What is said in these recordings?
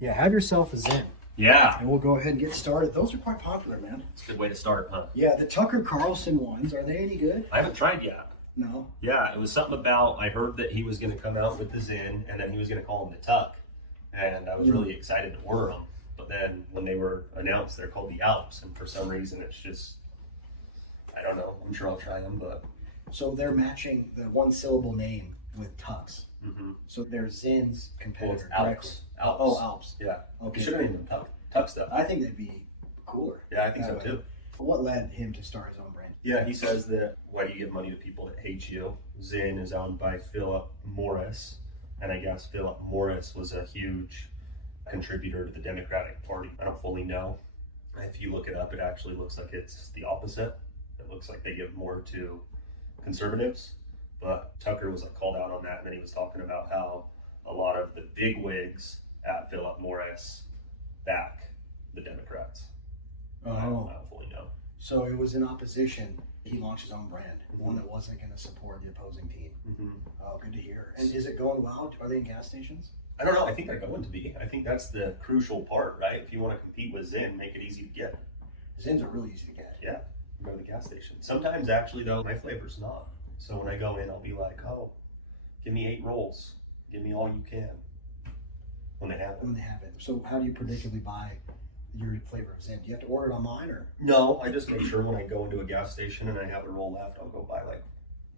Yeah, have yourself a Zen. Yeah. And we'll go ahead and get started. Those are quite popular, man. It's a good way to start, huh? Yeah, the Tucker Carlson ones, are they any good? I haven't tried yet. No. Yeah, it was something about, I heard that he was going to come out with the Zen, and then he was going to call them the Tuck. And I was really excited to order them. But then when they were announced, they're called the Alps. And for some reason, it's just, I don't know. I'm sure I'll try them, but... So they're matching the one-syllable name with Tucks. Mm-hmm. So they're Zen's competitor. Well, it's Alps. Alps. Oh, Alps. Yeah. Okay. You should have named them Tuck stuff. I think that'd be cooler. Yeah, I think so too. What led him to start his own brand? Yeah, he says that why do you give money to people that hate you? Zen is owned by Philip Morris, and I guess Philip Morris was a huge contributor to the Democratic Party. I don't fully know. If you look it up, it actually looks like it's the opposite. It looks like they give more to conservatives, but Tucker was called out on that, and then he was talking about how a lot of the big wigs at Philip Morris back the Democrats. Oh. I don't fully know. So it was in opposition. He launched his own brand, one that wasn't going to support the opposing team. Mm-hmm. Oh, good to hear. And is it going well? Are they in gas stations? I don't know. I think they're going to be. I think that's the crucial part, right? If you want to compete with Zen, make it easy to get. Zins are really easy to get. Yeah, go to the gas station. Sometimes, actually, though, my flavor's not. So when I go in, I'll be like, oh, give me 8 rolls. Give me all you can. When they have it. When they have it. So how do you predictably buy your flavor of Zin? Do you have to order it online or? No, I just make sure when I go into a gas station and I have a roll left, I'll go buy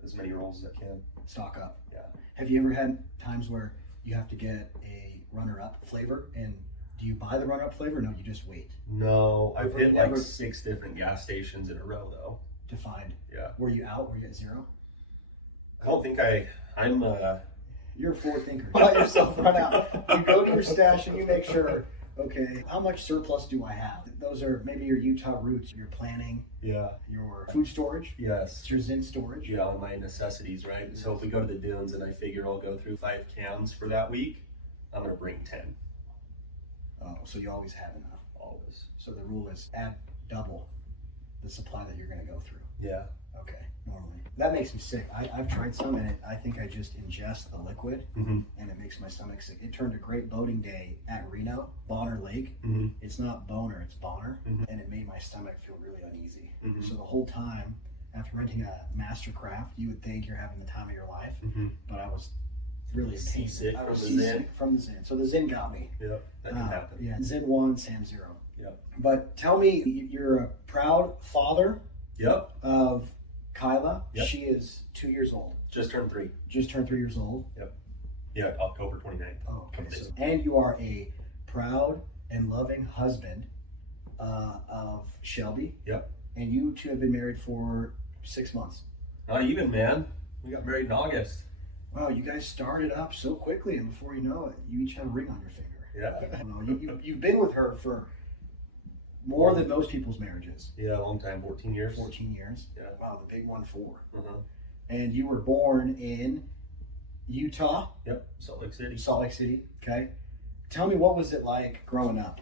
as many rolls as I can. Stock up. Yeah. Have you ever had times where you have to get a runner-up flavor, and do you buy the runner-up flavor? Or no, you just wait No, I've hit Never- 6 different gas stations in a row though. to find. Yeah. Were you out? Were you at zero? I don't think I'm You're a forward thinker. You let yourself run out. You go to your stash and you make sure, okay, how much surplus do I have? Those are maybe your Utah roots, your planning, yeah. your food storage, Yes. it's your Zen storage. Yeah, on my necessities, right? So if we go to the dunes and I figure I'll go through 5 cans for that week, I'm gonna bring 10. Oh, so you always have enough. Always. So the rule is add double the supply that you're going to go through. Yeah. Okay, normally. That makes me sick. I've tried some, and I think I just ingest the liquid, Mm-hmm. and it makes my stomach sick. It turned a great boating day at Reno, Bonner Lake. Mm-hmm. It's not Boner, it's Bonner, Mhm. and it made my stomach feel really uneasy. Mhm. So the whole time, after renting a Mastercraft, you would think you're having the time of your life, Mm-hmm. but I was really in pain. Seasick I was from the Zen? seasick from the Zen. So the Zen got me. Yep. That can happen. Yeah, Zen 1, Sam 0. Yep. But tell me, you're a proud father Yep. of Kyla. Yep. She is 2 years old. Just turned 3. Just turned 3 years old. Yeah, October 29th. Oh, okay. Couple days. And you are a proud and loving husband of Shelby. Yep. And you two have been married for 6 months. Not even, man. We got married in August. Wow, you guys started up so quickly, and before you know it, you each have a ring on your finger. Yeah. You've been with her for more than most people's marriages. Yeah, a long time, 14 years. 14 years. Yeah. Wow, the big one, 4. Uh-huh. And you were born in Utah, Yep, Salt Lake City. Salt Lake City. Okay. Tell me, what was it like growing up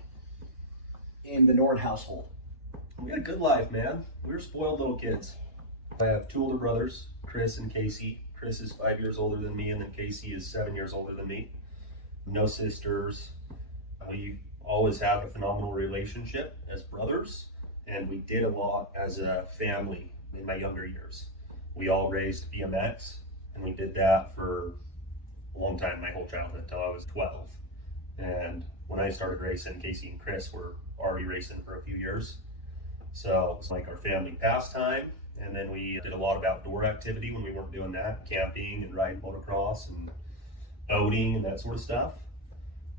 in the Norton household? We had a good life, man. We were spoiled little kids. I have 2 older brothers, Chris and Casey. Chris is 5 years older than me, and then Casey is 7 years older than me. No sisters. We always have a phenomenal relationship as brothers, and we did a lot as a family in my younger years. We all raced BMX, and we did that for a long time, my whole childhood, until I was 12. And when I started racing, Casey and Chris were already racing for a few years. So it's like our family pastime. And then we did a lot of outdoor activity when we weren't doing that, camping and riding motocross and boating and that sort of stuff.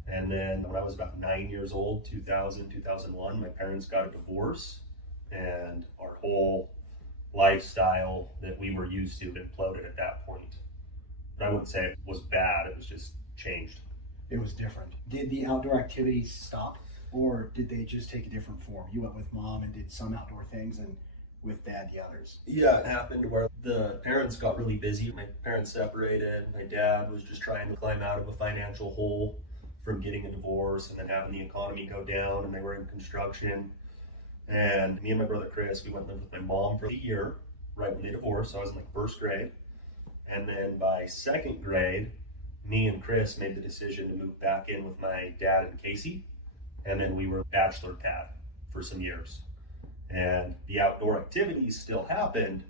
And then when I was about 9 years old, 2000, 2001, my parents got a divorce, and our whole lifestyle that we were used to imploded at that point. But I wouldn't say it was bad, it was just changed. It was different. Did the outdoor activities stop, or did they just take a different form? You went with mom and did some outdoor things, and with dad the others? Yeah, it happened where the parents got really busy. My parents separated. My dad was just trying to climb out of a financial hole from getting a divorce and then having the economy go down, and they were in construction. And me and my brother Chris, we went and lived with my mom for a year right when they divorced. So I was in like 1st grade. And then by 2nd grade, me and Chris made the decision to move back in with my dad and Casey. And then we were bachelor pad for some years. And the outdoor activities still happened,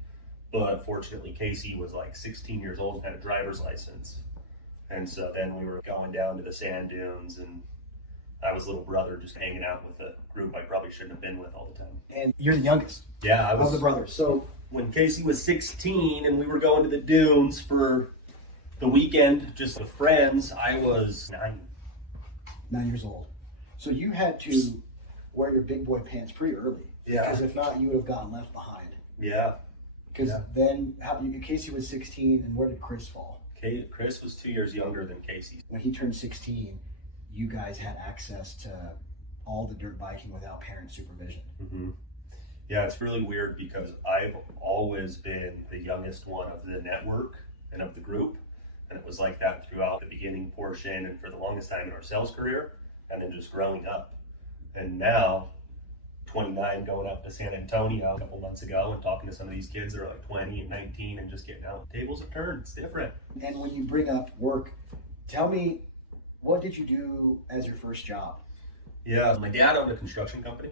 but fortunately Casey was like 16 years old and had a driver's license. And so then we were going down to the sand dunes, and I was little brother just hanging out with a group I probably shouldn't have been with all the time. And you're the youngest. Yeah, I was of the brothers. So when Casey was 16 and we were going to the dunes for the weekend just with friends, I was 9 years old. So you had to wear your big boy pants pretty early. Yeah. Because if not, you would have gotten left behind. Yeah. Because then, Casey was 16, and where did Chris fall? Chris was 2 years younger than Casey. When he turned 16, you guys had access to all the dirt biking without parent supervision. Mm-hmm. Yeah, it's really weird because I've always been the youngest one of the network and of the group. And it was like that throughout the beginning portion and for the longest time in our sales career, and then just growing up. And now, 29, going up to San Antonio a couple months ago and talking to some of these kids that are like 20 and 19 and just getting out. Tables have turned. It's different. And when you bring up work, tell me, what did you do as your first job? Yeah, my dad owned a construction company.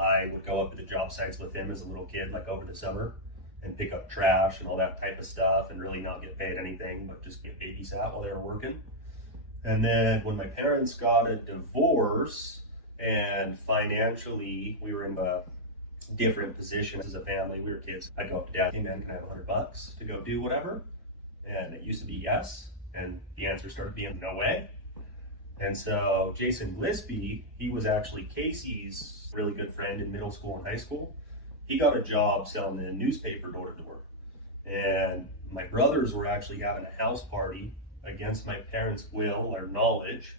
I would go up to the job sites with him as a little kid, like over the summer, and pick up trash and all that type of stuff and really not get paid anything, but just get babysat while they were working. And then when my parents got a divorce, and financially, we were in a different position as a family. We were kids. I'd go up to dad, hey man, can I have $100 to go do whatever? And it used to be yes. And the answer started being no way. And so Jason Gillespie, he was actually Casey's really good friend in middle school and high school. He got a job selling the newspaper door to door. And my brothers were actually having a house party against my parents' will or knowledge.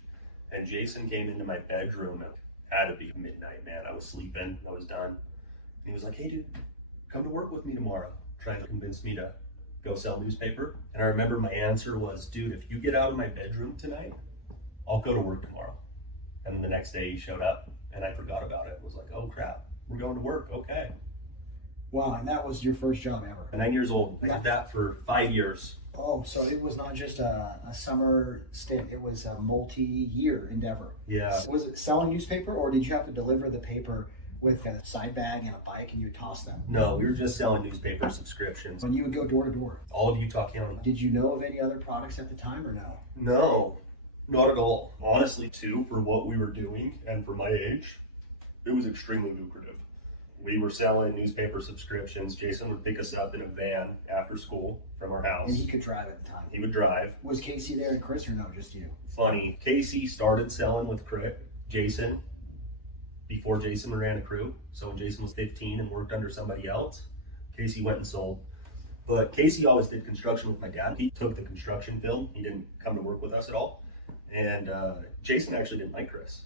And Jason came into my bedroom and had to be midnight, man. I was sleeping. I was done. And he was like, hey, dude, come to work with me tomorrow. Trying to convince me to go sell newspaper. And I remember my answer was, dude, if you get out of my bedroom tonight, I'll go to work tomorrow. And then the next day he showed up and I forgot about it. I was like, oh crap, we're going to work. Okay. Wow, and that was your first job ever? 9 years old. I did that for 5 years. Oh, so it was not just a summer stint, it was a multi-year endeavor. Yeah. Was it selling newspaper, or did you have to deliver the paper with a side bag and a bike and you toss them? No, we were just selling newspaper subscriptions. When you would go door to door? All of Utah County. Did you know of any other products at the time or no? No, not at all. Honestly, too, for what we were doing and for my age, it was extremely lucrative. We were selling newspaper subscriptions. Jason would pick us up in a van after school from our house. And he could drive at the time? He would drive. Was Casey there and Chris, or no, just you? Funny, Casey started selling with Jason before Jason ran a crew. So when Jason was 15 and worked under somebody else, Casey went and sold. But Casey always did construction with my dad. He took the construction field. He didn't come to work with us at all. And Jason actually didn't like Chris.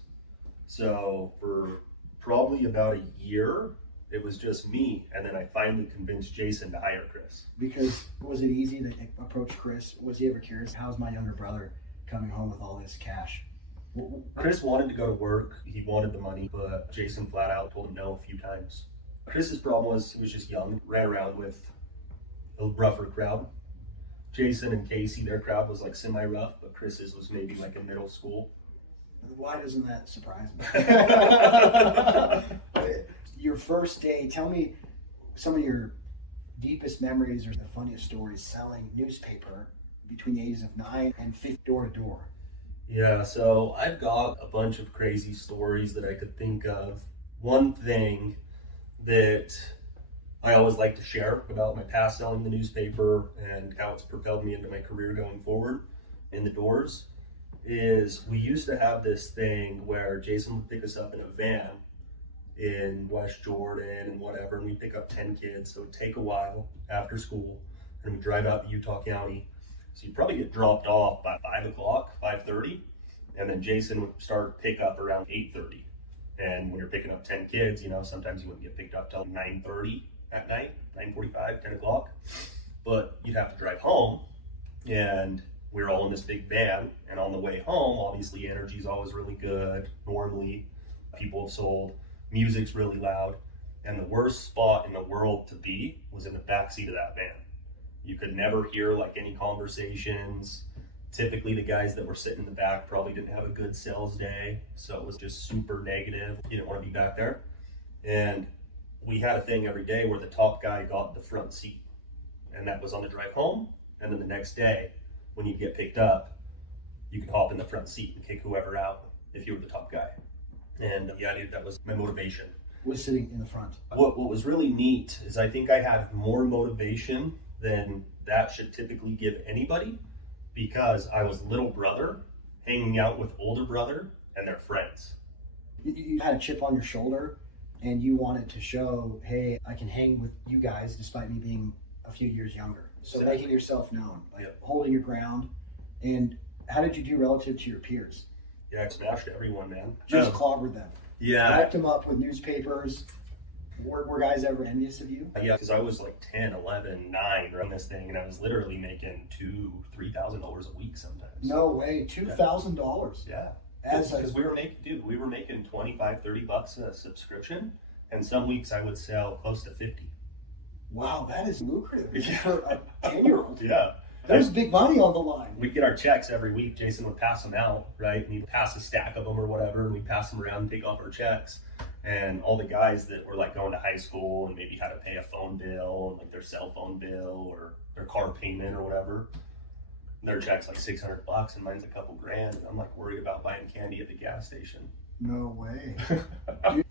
So for probably about a year, it was just me, and then I finally convinced Jason to hire Chris. Because was it easy to approach Chris? Was he ever curious, how's my younger brother coming home with all this cash? Chris wanted to go to work. He wanted the money, but Jason flat out told him no a few times. Chris's problem was he was just young, ran around with a rougher crowd. Jason and Casey, their crowd was like semi-rough, but Chris's was maybe like a middle school. Why doesn't that surprise me? Your first day, tell me some of your deepest memories or the funniest stories selling newspaper between the ages of 9 and 15 door to door. Yeah, so I've got a bunch of crazy stories that I could think of. One thing that I always like to share about my past selling the newspaper and how it's propelled me into my career going forward in the doors is we used to have this thing where Jason would pick us up in a van in West Jordan and whatever, and we'd pick up 10 kids, so it would take a while after school, and we'd drive out to Utah County. So you'd probably get dropped off by 5 o'clock, 5:30, and then Jason would start pickup around 8:30. And when you're picking up 10 kids, you know, sometimes you wouldn't get picked up till 9:30 at night, 9:45, 10 o'clock, but you'd have to drive home, and we were all in this big van, and on the way home, obviously energy's always really good. Normally, people have sold, music's really loud, and the worst spot in the world to be was in the backseat of that van. You could never hear like any conversations. Typically the guys that were sitting in the back probably didn't have a good sales day, so it was just super negative. You didn't want to be back there. And we had a thing every day where the top guy got the front seat, and that was on the drive home. And then the next day when you get picked up, you could hop in the front seat and kick whoever out if you were the top guy. And yeah, dude, that was my motivation. Was sitting in the front. What was really neat is I think I had more motivation than that should typically give anybody, because I was little brother hanging out with older brother and their friends. You had a chip on your shoulder and you wanted to show, hey, I can hang with you guys despite me being a few years younger. So Exactly. making yourself known, like Yep. holding your ground. And how did you do relative to your peers? Yeah, I smashed everyone, man. Just clobbered them. Yeah. Wrapped them up with newspapers. Were guys ever envious of you? Yeah, because I was like 10, 11, 9 running this thing, and I was literally making $2,000-$3,000 a week sometimes. No way, $2,000. Yeah. As Because we were making $25-$30 a subscription, and some weeks I would sell close to 50. wow, that is lucrative Yeah. for a 10-year-old. Yeah. There's big money on the line. We'd get our checks every week. Jason would pass them out, right? And he'd pass a stack of them or whatever, and we'd pass them around and take off our checks. And all the guys that were like going to high school and maybe had to pay a phone bill, and like their cell phone bill or their car payment or whatever, their check's like $600 and mine's a couple grand. And I'm like worried about buying candy at the gas station. No way.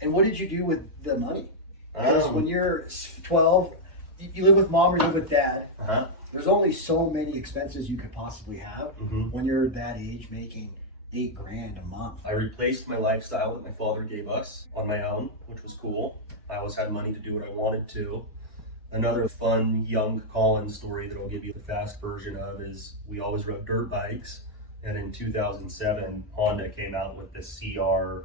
And what did you do with the money? Because when you're 12, you live with mom or you live with dad. Uh-huh. There's only so many expenses you could possibly have when you're that age, making $8,000 a month. I replaced my lifestyle that my father gave us on my own, which was cool. I always had money to do what I wanted to. Another fun young Collin story that I'll give you the fast version of is we always rode dirt bikes. And in 2007, Honda came out with the CRF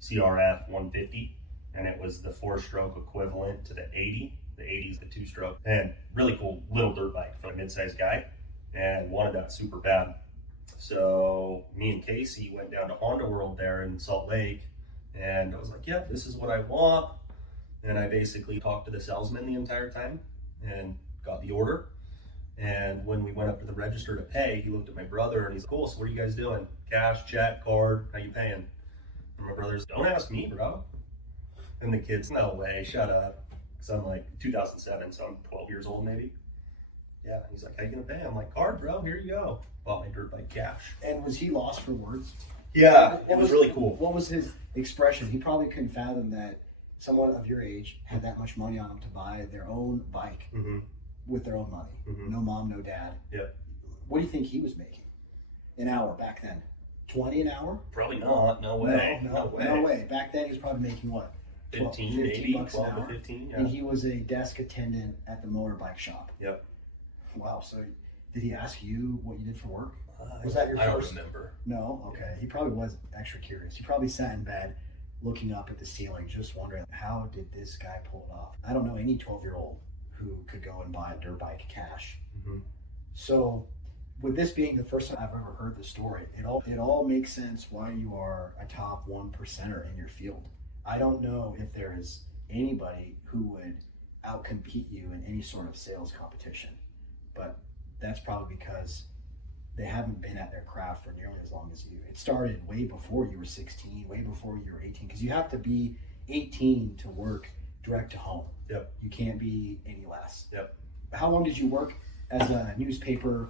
150, and it was the 4-stroke equivalent to the 80. The 80's the 2-stroke, and really cool little dirt bike for a mid-sized guy, and wanted that super bad. So me and Casey went down to Honda World there in Salt Lake, and I was like, yeah, this is what I want. And I basically talked to the salesman the entire time and got the order. And when we went up to the register to pay, he looked at my brother and he's like, cool, so what are you guys doing? Cash, check, card, how you paying? And my brother's, don't ask me, bro. And the kid's, no way, shut up. So I'm like, 2007, so I'm 12 years old maybe. Yeah, he's like, how you gonna pay? I'm like, card, bro, here you go. Bought my dirt bike cash. And was he lost for words? Yeah, it was really cool. What was his expression? He probably couldn't fathom that someone of your age had that much money on them to buy their own bike with their own money. No mom, no dad. Yeah. What do you think he was making an hour back then? 20 an hour? Probably not. No way. No way. Back then he was probably making what? 15 maybe, bucks 12 an hour. to 15, yeah. And he was a desk attendant at the motorbike shop. Yep. Wow. So did he ask you what you did for work? Was that your I first? don't remember. No? Okay. He probably was extra curious. He probably sat in bed looking up at the ceiling, just wondering, how did this guy pull it off? I don't know any 12-year-old who could go and buy a dirt bike cash. So with this being the first time I've ever heard the story, it all makes sense why you are a top 1%er in your field. I don't know if there is anybody who would outcompete you in any sort of sales competition, but that's probably because they haven't been at their craft for nearly as long as you. It started way before you were 16, way before you were 18, because you have to be 18 to work direct to home. Yep. You can't be any less. Yep. How long did you work as a newspaper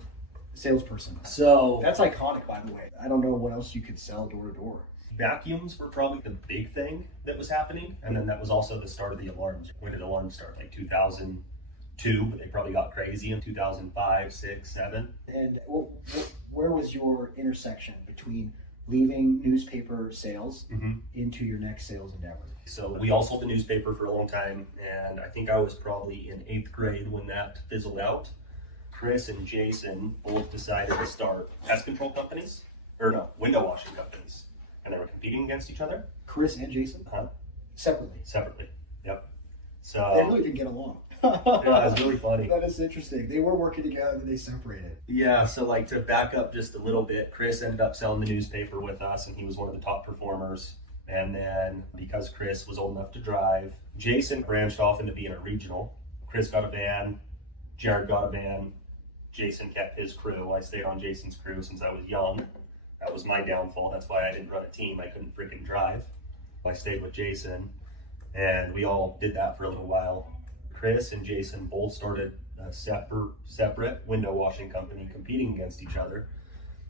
salesperson? So That's iconic, by the way. I don't know what else you could sell door to door. vacuums were probably the big thing that was happening. And then that was also the start of the alarms. When did alarms start? Like 2002, but they probably got crazy in 2005, 6, 7. And where was your intersection between leaving newspaper sales into your next sales endeavor? So we all sold the newspaper for a long time, and I think I was probably in 8th grade when that fizzled out. Chris and Jason both decided to start pest control companies, or no, window washing companies, and they were competing against each other. Chris and Jason? Separately? Separately, yep. So They really didn't get along. yeah, it was really funny. That is interesting. They were working together, but they separated. Yeah, so like to back up just a little bit, Chris ended up selling the newspaper with us, and he was one of the top performers. And then because Chris was old enough to drive, Jason branched off into being a regional. Chris got a van, Jared got a van, Jason kept his crew. I stayed on Jason's crew since I was young. That was my downfall. That's why I didn't run a team. I couldn't freaking drive. I stayed with Jason, and we all did that for a little while. Chris and Jason both started a separate window washing company competing against each other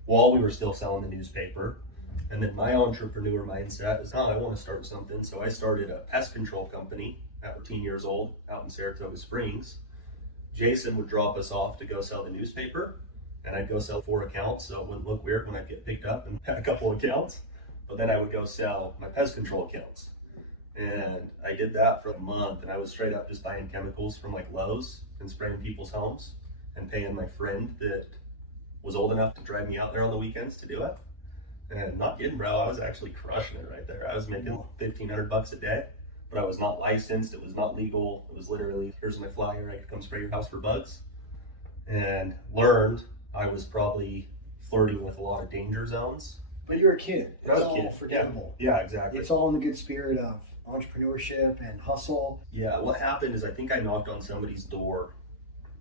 while we were still selling the newspaper. And then my entrepreneur mindset is, I want to start something. So I started a pest control company at 14 years old out in Saratoga Springs. Jason would drop us off to go sell the newspaper, and I'd go sell 4 accounts, so it wouldn't look weird when I'd get picked up and had a couple accounts. But then I would go sell my pest control accounts. And I did that for a month, and I was straight up just buying chemicals from like Lowe's and spraying people's homes and paying my friend that was old enough to drive me out there on the weekends to do it. And not kidding, bro, I was actually crushing it right there. I was making $1,500 a day, but I was not licensed. It was not legal. It was literally, here's my flyer. I could come spray your house for bugs. And learned I was probably flirting with a lot of danger zones. But you're a kid. It's all kid. forgettable. Yeah, exactly. It's all in the good spirit of entrepreneurship and hustle. Yeah, what happened is I think I knocked on somebody's door,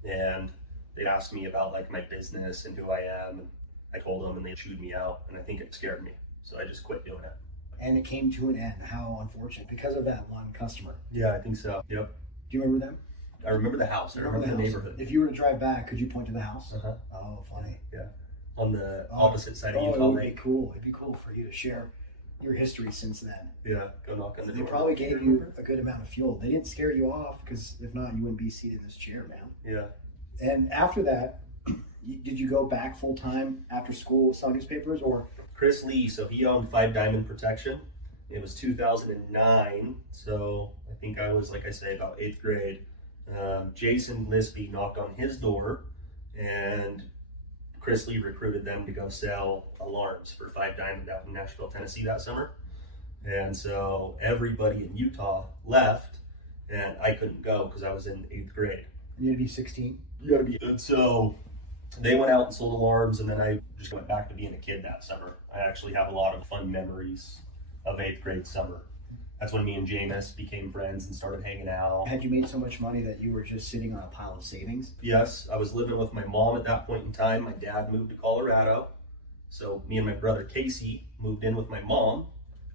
and they'd asked me about like my business and who I am, and I told them, and they chewed me out, and I think it scared me, so I just quit doing it. And it came to an end. How unfortunate, because of that one customer. Yeah, I think so. Yep. Do you remember them? I remember the house. I remember the neighborhood. If you were to drive back, could you point to the house? Uh-huh. Oh, funny. Yeah. On the opposite side of Utah it would Lake. be cool. It'd be cool for you to share your history since then. Yeah, go knock on the door. They probably gave you a good amount of fuel. They didn't scare you off, because if not, you wouldn't be seated in this chair, man. Yeah. And after that, did you go back full time after school selling newspapers, or? Chris Lee, so he owned 5 Diamond Protection. It was 2009, so I think I was, like I say, about 8th grade. Jason Lispy knocked on his door, and Chris Lee recruited them to go sell alarms for 5 Diamond out in Nashville, Tennessee that summer. And so everybody in Utah left, and I couldn't go because I was in 8th grade. You had to be 16? You gotta be. And so they went out and sold alarms, and then I just went back to being a kid that summer. I actually have a lot of fun memories of 8th grade summer. That's when me and Jameis became friends and started hanging out. Had you made so much money that you were just sitting on a pile of savings? Yes, I was living with my mom at that point in time. My dad moved to Colorado. So me and my brother Casey moved in with my mom.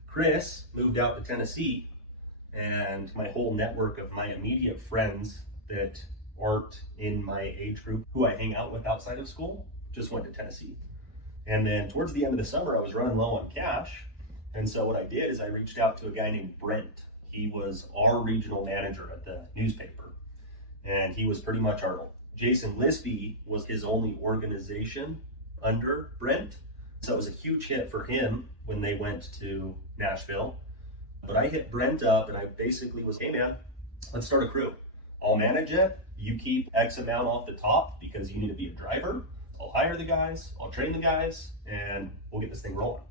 Chris moved out to Tennessee. And my whole network of my immediate friends that aren't in my age group, who I hang out with outside of school, just went to Tennessee. And then towards the end of the summer, I was running low on cash. And so what I did is I reached out to a guy named Brent. He was our regional manager at the newspaper. And he was pretty much our, Jason Lispy was his only organization under Brent. So it was a huge hit for him when they went to Nashville. But I hit Brent up, and I basically was, hey man, let's start a crew. I'll manage it. You keep X amount off the top because you need to be a driver. I'll hire the guys, I'll train the guys, and we'll get this thing rolling.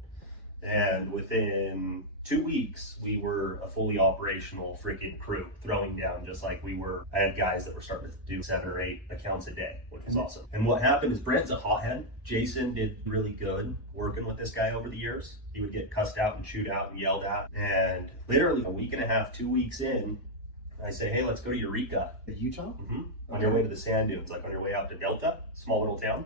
And within 2 weeks, we were a fully operational freaking crew, throwing down just like we were. I had guys that were starting to do 7 or 8 accounts a day, which was awesome. And what happened is Brent's a hothead. Jason did really good working with this guy over the years. He would get cussed out and chewed out and yelled at. And literally a week and a half, 2 weeks in, I say, hey, let's go to Eureka. Utah? Mm-hmm. On your way to the sand dunes, like on your way out to Delta, small little town.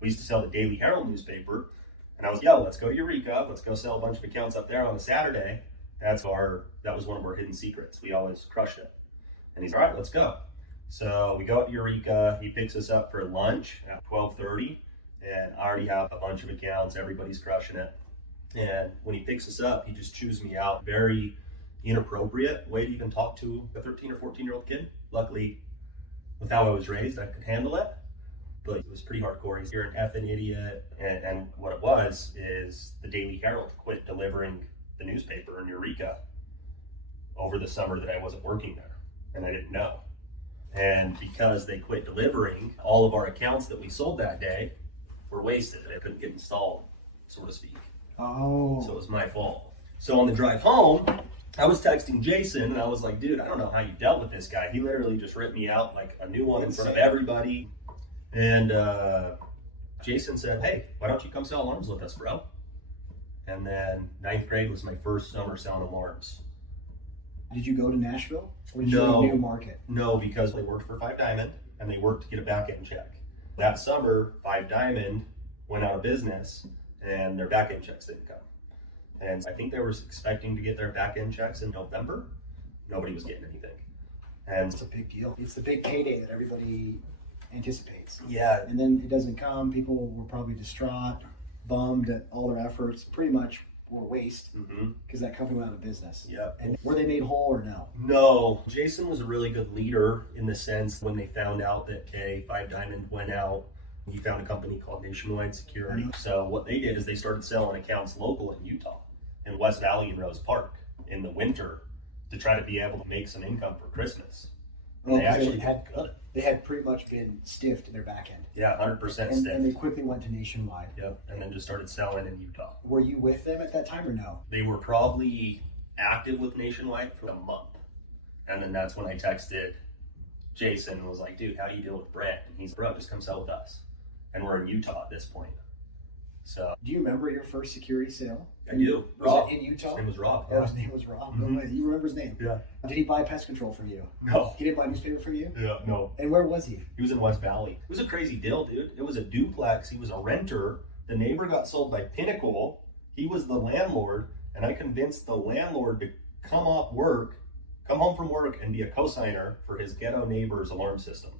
We used to sell the Daily Herald newspaper. And I was, yo, let's go to Eureka. Let's go sell a bunch of accounts up there on a Saturday. That was one of our hidden secrets. We always crushed it. And he's all right, let's go. So we go up to Eureka. He picks us up for lunch at 12:30. And I already have a bunch of accounts. Everybody's crushing it. And when he picks us up, he just chews me out. Very inappropriate way to even talk to a 13 or 14-year-old kid. Luckily, with how I was raised, I could handle it. But it was pretty hardcore. You're an effing idiot. And what it was is the Daily Herald quit delivering the newspaper in Eureka over the summer that I wasn't working there. And I didn't know. And because they quit delivering, all of our accounts that we sold that day were wasted. They couldn't get installed, so to speak. Oh. So it was my fault. So on the drive home, I was texting Jason, and I was like, dude, I don't know how you dealt with this guy. He literally just ripped me out like a new one in front of everybody. And Jason said, hey, why don't you come sell alarms with us, bro? And then 9th grade was my first summer selling alarms. Did you go to Nashville? Or did you go to a new market? No, because they worked for 5 Diamond, and they worked to get a back end check. That summer, 5 Diamond went out of business and their back-end checks didn't come. And I think they were expecting to get their back-end checks in November. Nobody was getting anything. And It's a big deal. It's the big payday that everybody anticipates. yeah, And then it doesn't come. People were probably distraught, bummed that all their efforts pretty much were waste because that company went out of business. yeah. And were they made whole or no? No, Jason was a really good leader in the sense when they found out that 5 Diamond went out, he found a company called Nationwide Security. So what they did is they started selling accounts local in Utah, in West Valley and Rose Park in the winter to try to be able to make some income for Christmas. And Well, they actually had did good. They had pretty much been stiffed in their back end. Yeah, 100% And stiff. they quickly went to Nationwide. Yep, and then just started selling in Utah. Were you with them at that time or no? They were probably active with Nationwide for a month. And then that's when I texted Jason and was like, dude, how do you deal with Brent? And he's, bro, just come sell with us. And we're in Utah at this point. So Do you remember your first security sale? I do. Was Rob. it in Utah? His name was Rob. Oh, his name was Rob. Mhm. No way. You remember his name? Yeah. Did he buy pest control from you? No. He didn't buy newspaper from you? Yeah, no. And where was he? He was in West Valley. It was a crazy deal, dude. It was a duplex. He was a renter. The neighbor got sold by Pinnacle. He was the landlord. And I convinced the landlord to come home from work and be a cosigner for his ghetto neighbor's alarm system.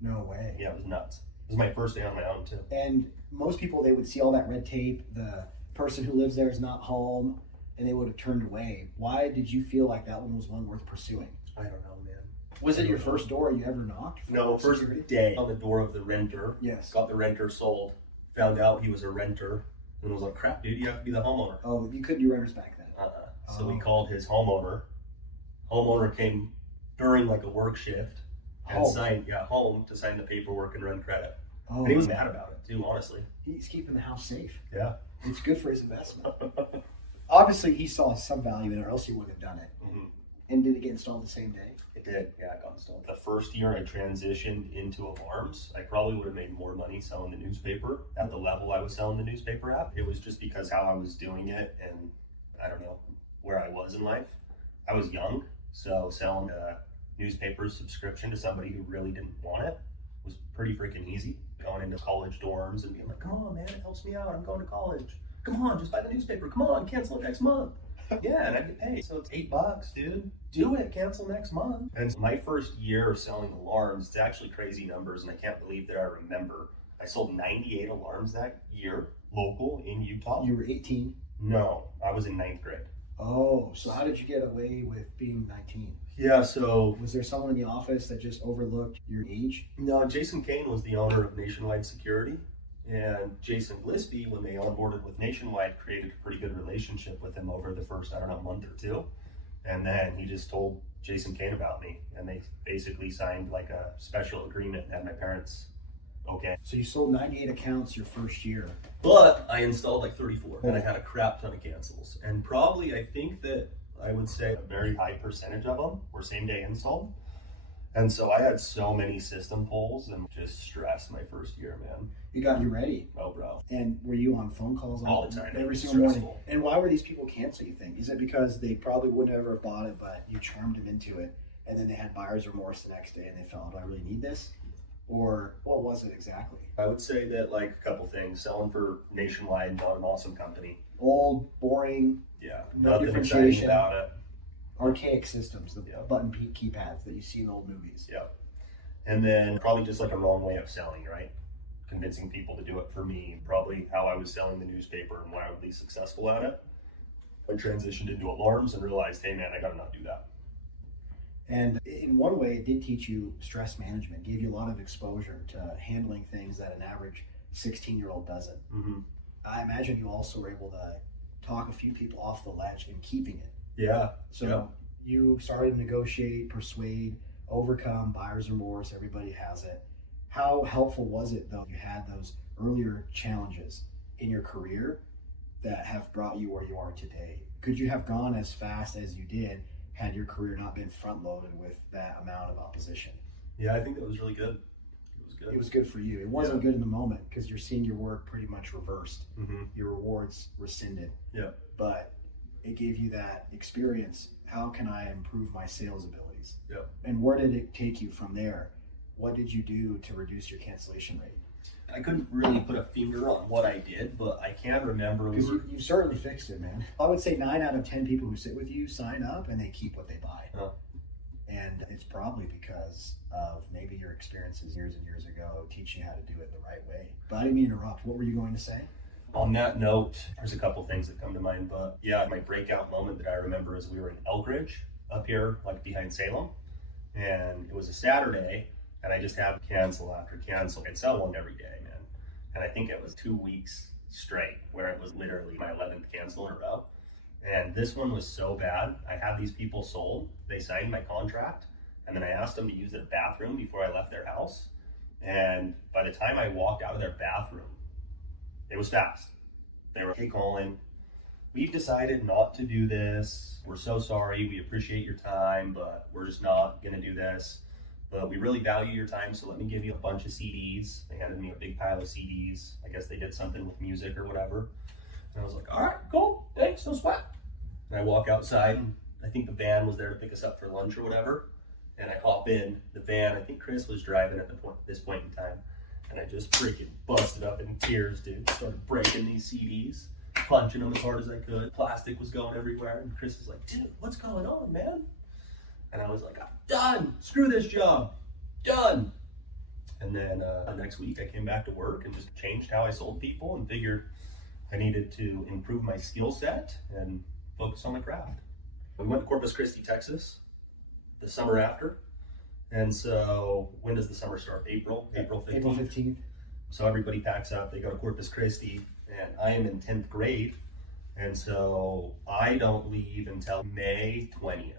No way. Yeah, it was nuts. It was my first day on my own, too. And most people, they would see all that red tape. The person who lives there is not home, and they would have turned away. Why did you feel like that one was one worth pursuing? I don't know, man. Was it your first door you ever knocked? for No, first security? day on the door of the renter. Yes. Got the renter sold. Found out he was a renter. And was like, crap, dude, you have to be the homeowner. Oh, you couldn't do renters back then. So we Oh. called his homeowner. Homeowner came during like a work shift and signed home to sign the paperwork and run credit. Oh, And he was mad about it too, honestly. He's keeping the house safe. Yeah. It's good for his investment. Obviously, he saw some value in it, or else he wouldn't have done it. Mm-hmm. And did it get installed the same day? It did. Yeah, it got installed. The first year I transitioned into alarms, I probably would have made more money selling the newspaper at the level I was selling the newspaper at. It was just because how I was doing it and I don't know where I was in life. I was young, so selling a newspaper subscription to somebody who really didn't want it was pretty freaking easy. Going into college dorms and being like, come on, man, it helps me out. I'm going to college. Come on, just buy the newspaper. Come on, cancel it next month. Yeah, and I get paid. So it's $8, dude. Do it. Cancel next month. And my first year of selling alarms, it's actually crazy numbers, and I can't believe that I remember. I sold 98 alarms that year, local in Utah. You were 18. No, I was in 9th grade. Oh, so how did you get away with being 19? Yeah, so Was there someone in the office that just overlooked your age? no, Jason Kane was the owner of Nationwide Security. And Jason Gillespie, when they onboarded with Nationwide, created a pretty good relationship with him over the first, month or two. And then he just told Jason Kane about me. And they basically signed like a special agreement and had my parents okay. So you sold 98 accounts your first year. But I installed like 34 and I had a crap ton of cancels. And probably, I think that I would say a very high percentage of them were same day install. And so I had so many system pulls and just stressed my first year, man. It got you ready. Oh, bro. And were you on phone calls All the time. every It was single morning? stressful. And why were these people cancel, you think? Is it because they probably wouldn't have ever bought it, but you charmed them into it, and then they had buyer's remorse the next day and they felt, do I really need this? Or what was it exactly? I would say that like a couple things. Selling for Nationwide, not an awesome company. Old, boring, Yeah. No Nothing exciting differentiation. about it. archaic systems, the Yeah. button keypads that you see in old movies. Yeah. And then probably just like a wrong way of selling, right? Convincing people to do it for me. Probably how I was selling the newspaper and why I would be successful at it. I transitioned into alarms and realized, hey man, I gotta not do that. And in one way, it did teach you stress management, gave you a lot of exposure to handling things that an average 16-year-old doesn't. Mm-hmm. I imagine you also were able to talk a few people off the ledge and keeping it. Yeah. So Yeah. you started to negotiate, persuade, overcome buyer's remorse. Everybody has it. How helpful was it, though, you had those earlier challenges in your career that have brought you where you are today? Could you have gone as fast as you did had your career not been front-loaded with that amount of opposition? Yeah, I think that was really good. It was good. It was good for you. It wasn't good in the moment because you're seeing your work pretty much reversed. Mm-hmm. Your rewards rescinded. Yeah. But it gave you that experience. How can I improve my sales abilities? Yeah. And where did it take you from there? What did you do to reduce your cancellation rate? I couldn't really put a finger on what I did, but I can remember. Because you've certainly fixed it, man. I would say 9 out of 10 people who sit with you sign up and they keep what they buy. Huh. And it's probably because of maybe your experiences years and years ago teaching you how to do it the right way. But I didn't mean to interrupt. What were you going to say? On that note, there's a couple things that come to mind, but yeah, my breakout moment that I remember is we were in Elkridge up here, like behind Salem, and it was a Saturday, and I just had cancel after cancel. I'd sell one every day, man. And I think it was 2 weeks straight where it was literally my 11th cancel in a row. And this one was so bad. I had these people sold. They signed my contract, and then I asked them to use their bathroom before I left their house. And by the time I walked out of their bathroom, it was fast. They were, "Hey, Collin, we've decided not to do this. We're so sorry. We appreciate your time, but we're just not going to do this. But we really value your time, so let me give you a bunch of CDs." They handed me a big pile of CDs. I guess they did something with music or whatever. And I was like, "All right, cool. Thanks, no sweat." And I walk outside, and I think the van was there to pick us up for lunch or whatever. And I hop in the van. I think Chris was driving at this point in time. And I just freaking busted up in tears, dude. Started breaking these CDs, punching them as hard as I could. Plastic was going everywhere. And Chris was like, "Dude, what's going on, man?" And I was like, "I'm done. Screw this job. Done." And then the next week I came back to work and just changed how I sold people and figured I needed to improve my skill set and focus on my craft. We went to Corpus Christi, Texas, the summer after. And so when does the summer start? April 15th. April 15th. So everybody packs up, they go to Corpus Christi, and I am in 10th grade. And so I don't leave until May 20th.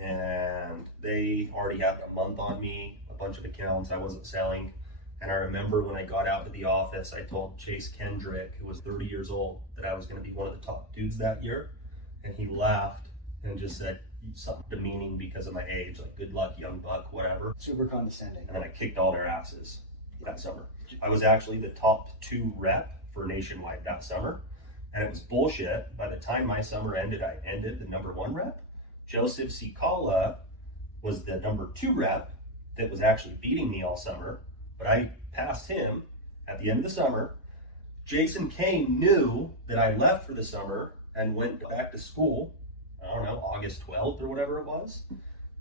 And they already had a month on me, a bunch of accounts I wasn't selling. And I remember when I got out to the office, I told Chase Kendrick, who was 30 years old, that I was going to be one of the top dudes that year. And he laughed and just said something demeaning because of my age, like, "Good luck, young buck," whatever. Super condescending. And then I kicked all their asses that summer. I was actually the top 2 rep for nationwide that summer. And it was bullshit. By the time my summer ended, I ended the number 1 rep. Joseph Cicala was the number 2 rep that was actually beating me all summer, but I passed him at the end of the summer. Jason Kane knew that I left for the summer and went back to school, I don't know, August 12th or whatever it was.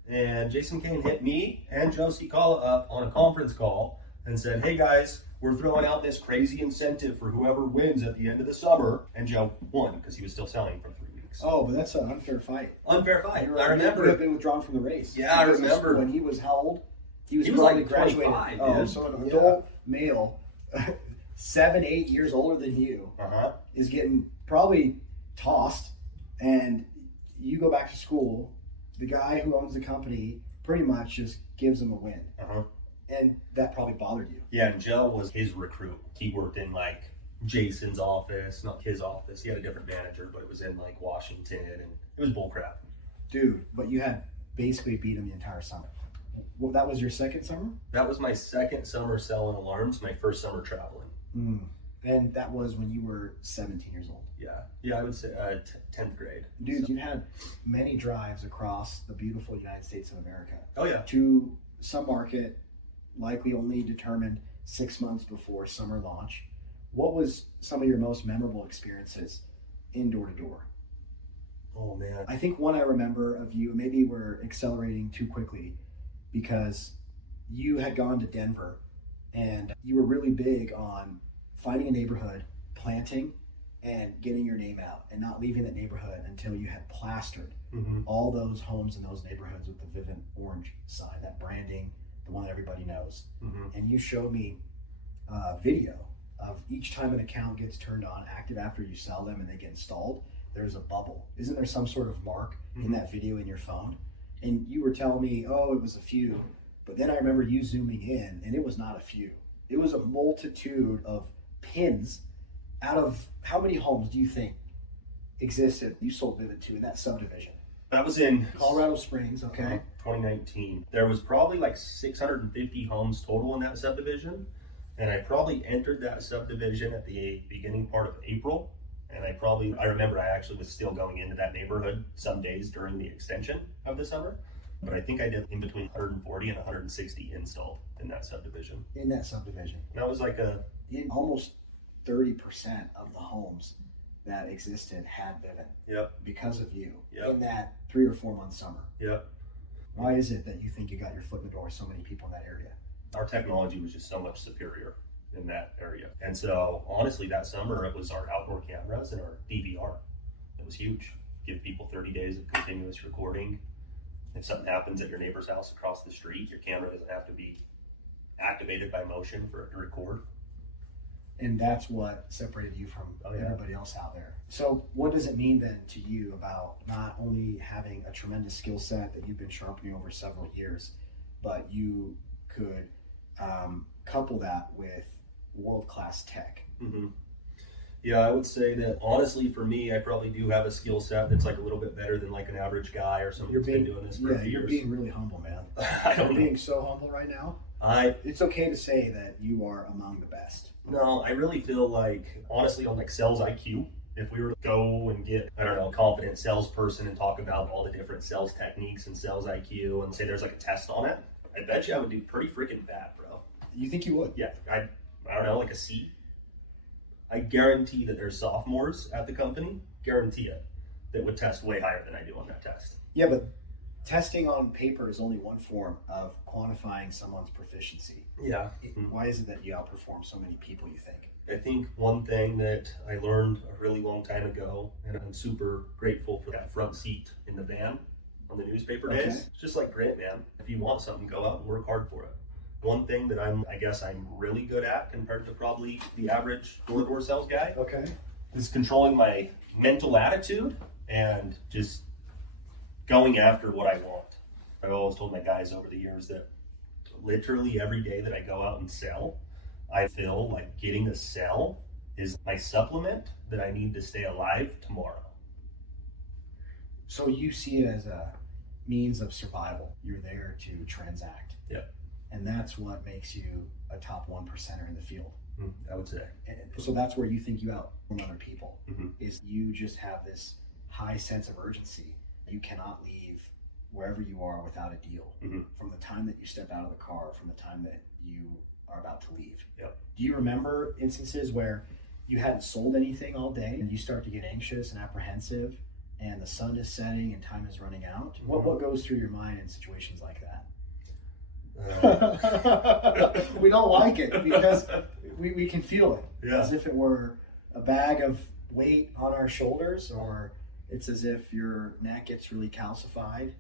And Jason Kane hit me and Joe Cicala up on a conference call and said, "Hey guys, we're throwing out this crazy incentive for whoever wins at the end of the summer." And Joe won because he was still selling for 3 weeks. Oh, but that's an unfair fight. Unfair fight. I remember. You have been withdrawn from the race. Yeah, I remember. When he was how old? He was like graduated. 25, oh, dude. so an adult male, 7, 8 years older than you, is getting probably tossed, and you go back to school. The guy who owns the company pretty much just gives him a win. And that probably bothered you. Yeah, and Joe was his recruit. He worked in like Jason's office, not his office. He had a different manager, but it was in like Washington, and it was bullcrap. Dude, but you had basically beat him the entire summer. Well, that was your second summer? That was my second summer selling alarms, my first summer traveling. And that was when you were 17 years old. Yeah, I would say 10th grade. Dude, you had many drives across the beautiful United States of America. Oh, yeah. To some market, likely only determined 6 months before summer launch. What was some of your most memorable experiences in door-to-door? Oh, man. I think one I remember of you, maybe we're accelerating too quickly, because you had gone to Denver and you were really big on finding a neighborhood, planting, and getting your name out and not leaving that neighborhood until you had plastered all those homes in those neighborhoods with the Vivint orange sign, that branding, the one that everybody knows. And you showed me a video of each time an account gets turned on active after you sell them and they get installed, there's a bubble. Isn't there some sort of mark in that video in your phone? And you were telling me, oh, it was a few. But then I remember you zooming in, and it was not a few. It was a multitude of pins out of how many homes do you think existed you sold Vivint to in that subdivision? That was in Colorado Springs, okay. 2019. There was probably like 650 homes total in that subdivision. And I probably entered that subdivision at the beginning part of April. And I remember I actually was still going into that neighborhood some days during the extension of the summer. But I think I did in between 140 and 160 installed in that subdivision. In that subdivision. And that was like in almost 30% of the homes that existed had Vivint. Yep. Because of you. Yep. In that 3 or 4 month summer. Yep. Why is it that you think you got your foot in the door with so many people in that area? Our technology was just so much superior in that area. And so honestly, that summer it was our outdoor cameras and our DVR. It was huge. Give people 30 days of continuous recording. If something happens at your neighbor's house across the street, your camera doesn't have to be activated by motion for it to record. And that's what separated you from everybody else out there. So what does it mean then to you about not only having a tremendous skill set that you've been sharpening over several years, but you could couple that with world-class tech? Mm-hmm. Yeah, I would say that honestly for me, I probably do have a skill set that's like a little bit better than like an average guy or somebody who's been doing this for a few years. You're being really humble, man. You're being so humble right now. It's okay to say that you are among the best. No, I really feel like, honestly, on like sales IQ, if we were to go and get, I don't know, a confident salesperson and talk about all the different sales techniques and sales IQ and say there's like a test on it, I bet you I would do pretty freaking bad, bro. You think you would? Yeah, I don't know, like a C. I guarantee that there's sophomores at the company, guarantee it, that would test way higher than I do on that test. Yeah, but testing on paper is only one form of quantifying someone's proficiency. Yeah. Why is it that you outperform so many people, you think? I think one thing that I learned a really long time ago, and I'm super grateful for that front seat in the van on the newspaper days. It's just like Grant, man. If you want something, go out and work hard for it. One thing that I guess I'm really good at compared to probably the average door-to-door sales guy is controlling my mental attitude and just going after what I want. I've always told my guys over the years that literally every day that I go out and sell, I feel like getting a sell is my supplement that I need to stay alive tomorrow. So you see it as a means of survival. You're there to transact. Yeah. And that's what makes you a top 1%er in the field. I would say. And so that's where you think you outperform other people, Mm-hmm. is you just have this high sense of urgency. You cannot leave wherever you are without a deal. Mm-hmm. From the time that you step out of the car, from the time that you are about to leave. Yep. Do you remember instances where you hadn't sold anything all day and you start to get anxious and apprehensive and the sun is setting and time is running out? Mm-hmm. What goes through your mind in situations like that? Uh, We don't like it because we can feel it. Yeah. As if it were a bag of weight on our shoulders, or it's as if your neck gets really calcified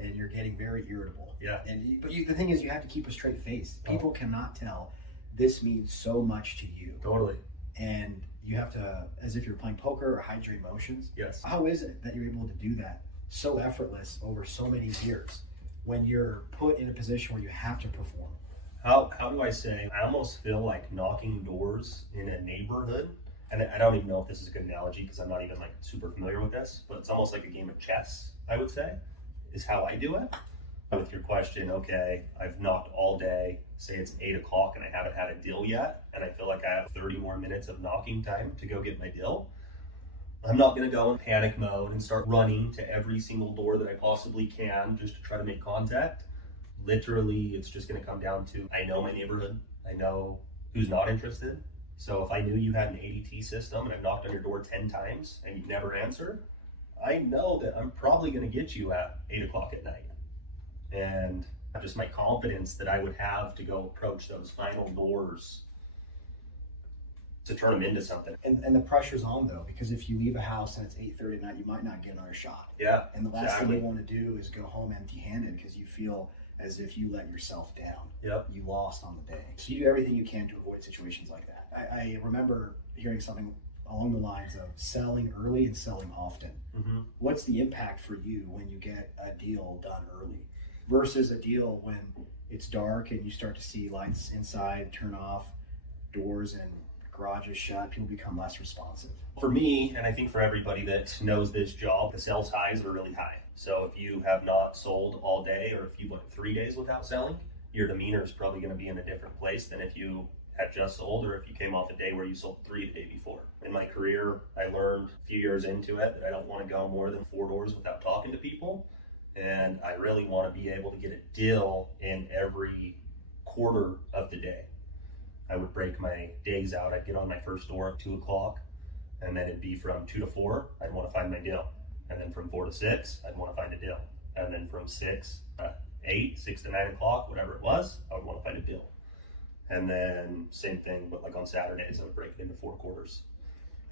and you're getting very irritable. Yeah. But the thing is, you have to keep a straight face. People cannot tell this means so much to you. Totally. And you have to, as if you're playing poker, or hide your emotions. Yes. How is it that you're able to do that so effortless over so many years when you're put in a position where you have to perform? How do I say? I almost feel like knocking doors in a neighborhood, and I don't even know if this is a good analogy because I'm not even like super familiar with this, but it's almost like a game of chess, I would say, is how I do it. With your question, okay, I've knocked all day, say it's 8 o'clock and I haven't had a deal yet, and I feel like I have 30 more minutes of knocking time to go get my deal. I'm not gonna go in panic mode and start running to every single door that I possibly can just to try to make contact. Literally, it's just gonna come down to, I know my neighborhood, I know who's not interested. So if I knew you had an ADT system and I've knocked on your door 10 times and you've never answered, I know that I'm probably gonna get you at 8 o'clock at night. And just my confidence that I would have to go approach those final doors to turn them into something. And the pressure's on, though, because if you leave a house and it's 8:30 at night, you might not get another shot. Yeah. And the last thing you want to do is go home empty-handed because you feel as if you let yourself down. Yep. You lost on the day. So you do everything you can to avoid situations like that. I remember hearing something along the lines of selling early and selling often. Mm-hmm. What's the impact for you when you get a deal done early versus a deal when it's dark and you start to see lights inside turn off, doors and garages shut, people become less responsive? For me, and I think for everybody that knows this job, the sales highs are really high. So if you have not sold all day, or if you went 3 days without selling, your demeanor is probably going to be in a different place than if you had just sold, or if you came off a day where you sold 3 the day before. In my career, I learned a few years into it that I don't want to go more than 4 doors without talking to people. and I really want to be able to get a deal in every quarter of the day. I would break my days out. I'd get on my first door at 2 o'clock, and then it'd be from 2 to 4, I'd want to find my deal. And then from 4 to 6, I'd want to find a deal. And then from 6 to 8, 6 to 9 o'clock, whatever it was, I would want to find a deal. And then same thing, but like on Saturdays, I would break it into 4 quarters.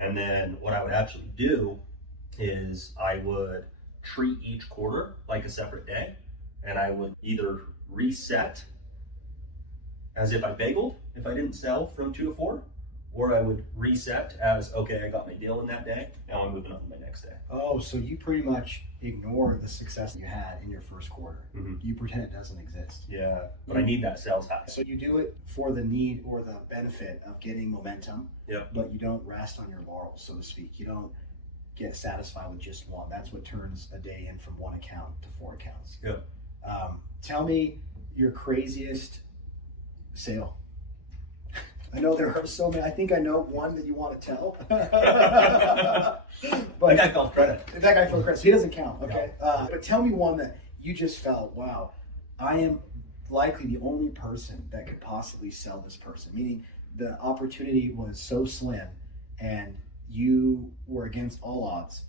And then what I would actually do is I would treat each quarter like a separate day, and I would either reset as if I bageled if I didn't sell from 2 to 4, or I would reset as, okay, I got my deal in that day, now I'm moving on to my next day. Oh, so you pretty much ignore the success you had in your first quarter. You pretend it doesn't exist. Yeah, but I need that sales high. So you do it for the need or the benefit of getting momentum, but you don't rest on your laurels, so to speak. You don't get satisfied with just one. That's what turns a day in from 1 account to 4 accounts. Tell me your craziest sale. I know there are so many. I think I know one that you want to tell. But that guy felt credit. That guy felt credit. So he doesn't count. Okay. But tell me one that you just felt, wow, I am likely the only person that could possibly sell this person. Meaning the opportunity was so slim and you were against all odds.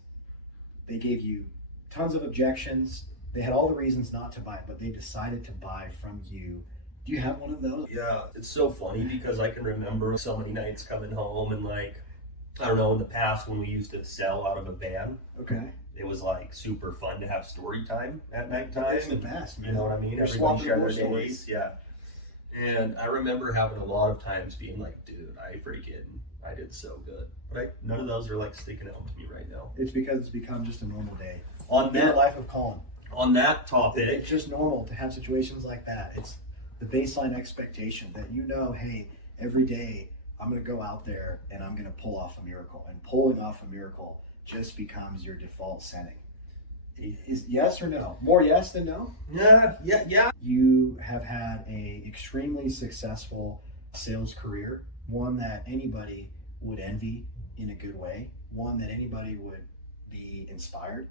They gave you tons of objections. They had all the reasons not to buy, but they decided to buy from you. Do you have one of those? Yeah, it's so funny because I can remember so many nights coming home and like, I don't know, in the past when we used to sell out of a van. Okay. It was like super fun to have story time at nighttime. It's the best, man. You know what I mean? Everybody shared their stories. Yeah. And I remember having a lot of times being like, dude, I did so good. But none of those are like sticking out to me right now. It's because it's become just a normal day. On the life of Collin. On that topic. It's just normal to have situations like that. It's the baseline expectation that hey, every day I'm going to go out there and I'm going to pull off a miracle. And pulling off a miracle just becomes your default setting. Is yes or no? More yes than no? Yeah. You have had a extremely successful sales career, one that anybody would envy in a good way, one that anybody would be inspired.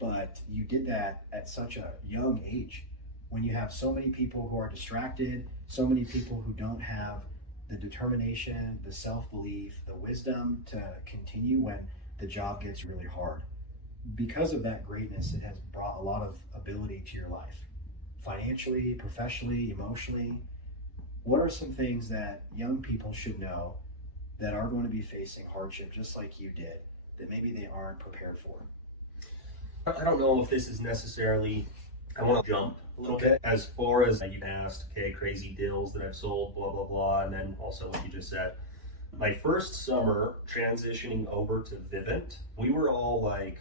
But you did that at such a young age, when you have so many people who are distracted, so many people who don't have the determination, the self-belief, the wisdom to continue when the job gets really hard. Because of that greatness, it has brought a lot of ability to your life, financially, professionally, emotionally. What are some things that young people should know that are going to be facing hardship just like you did, that maybe they aren't prepared for? I don't know if this is necessarily, I want to jump a little bit as far as you asked, okay, crazy deals that I've sold, blah, blah, blah, and then also what you just said. My first summer transitioning over to Vivint, we were all like,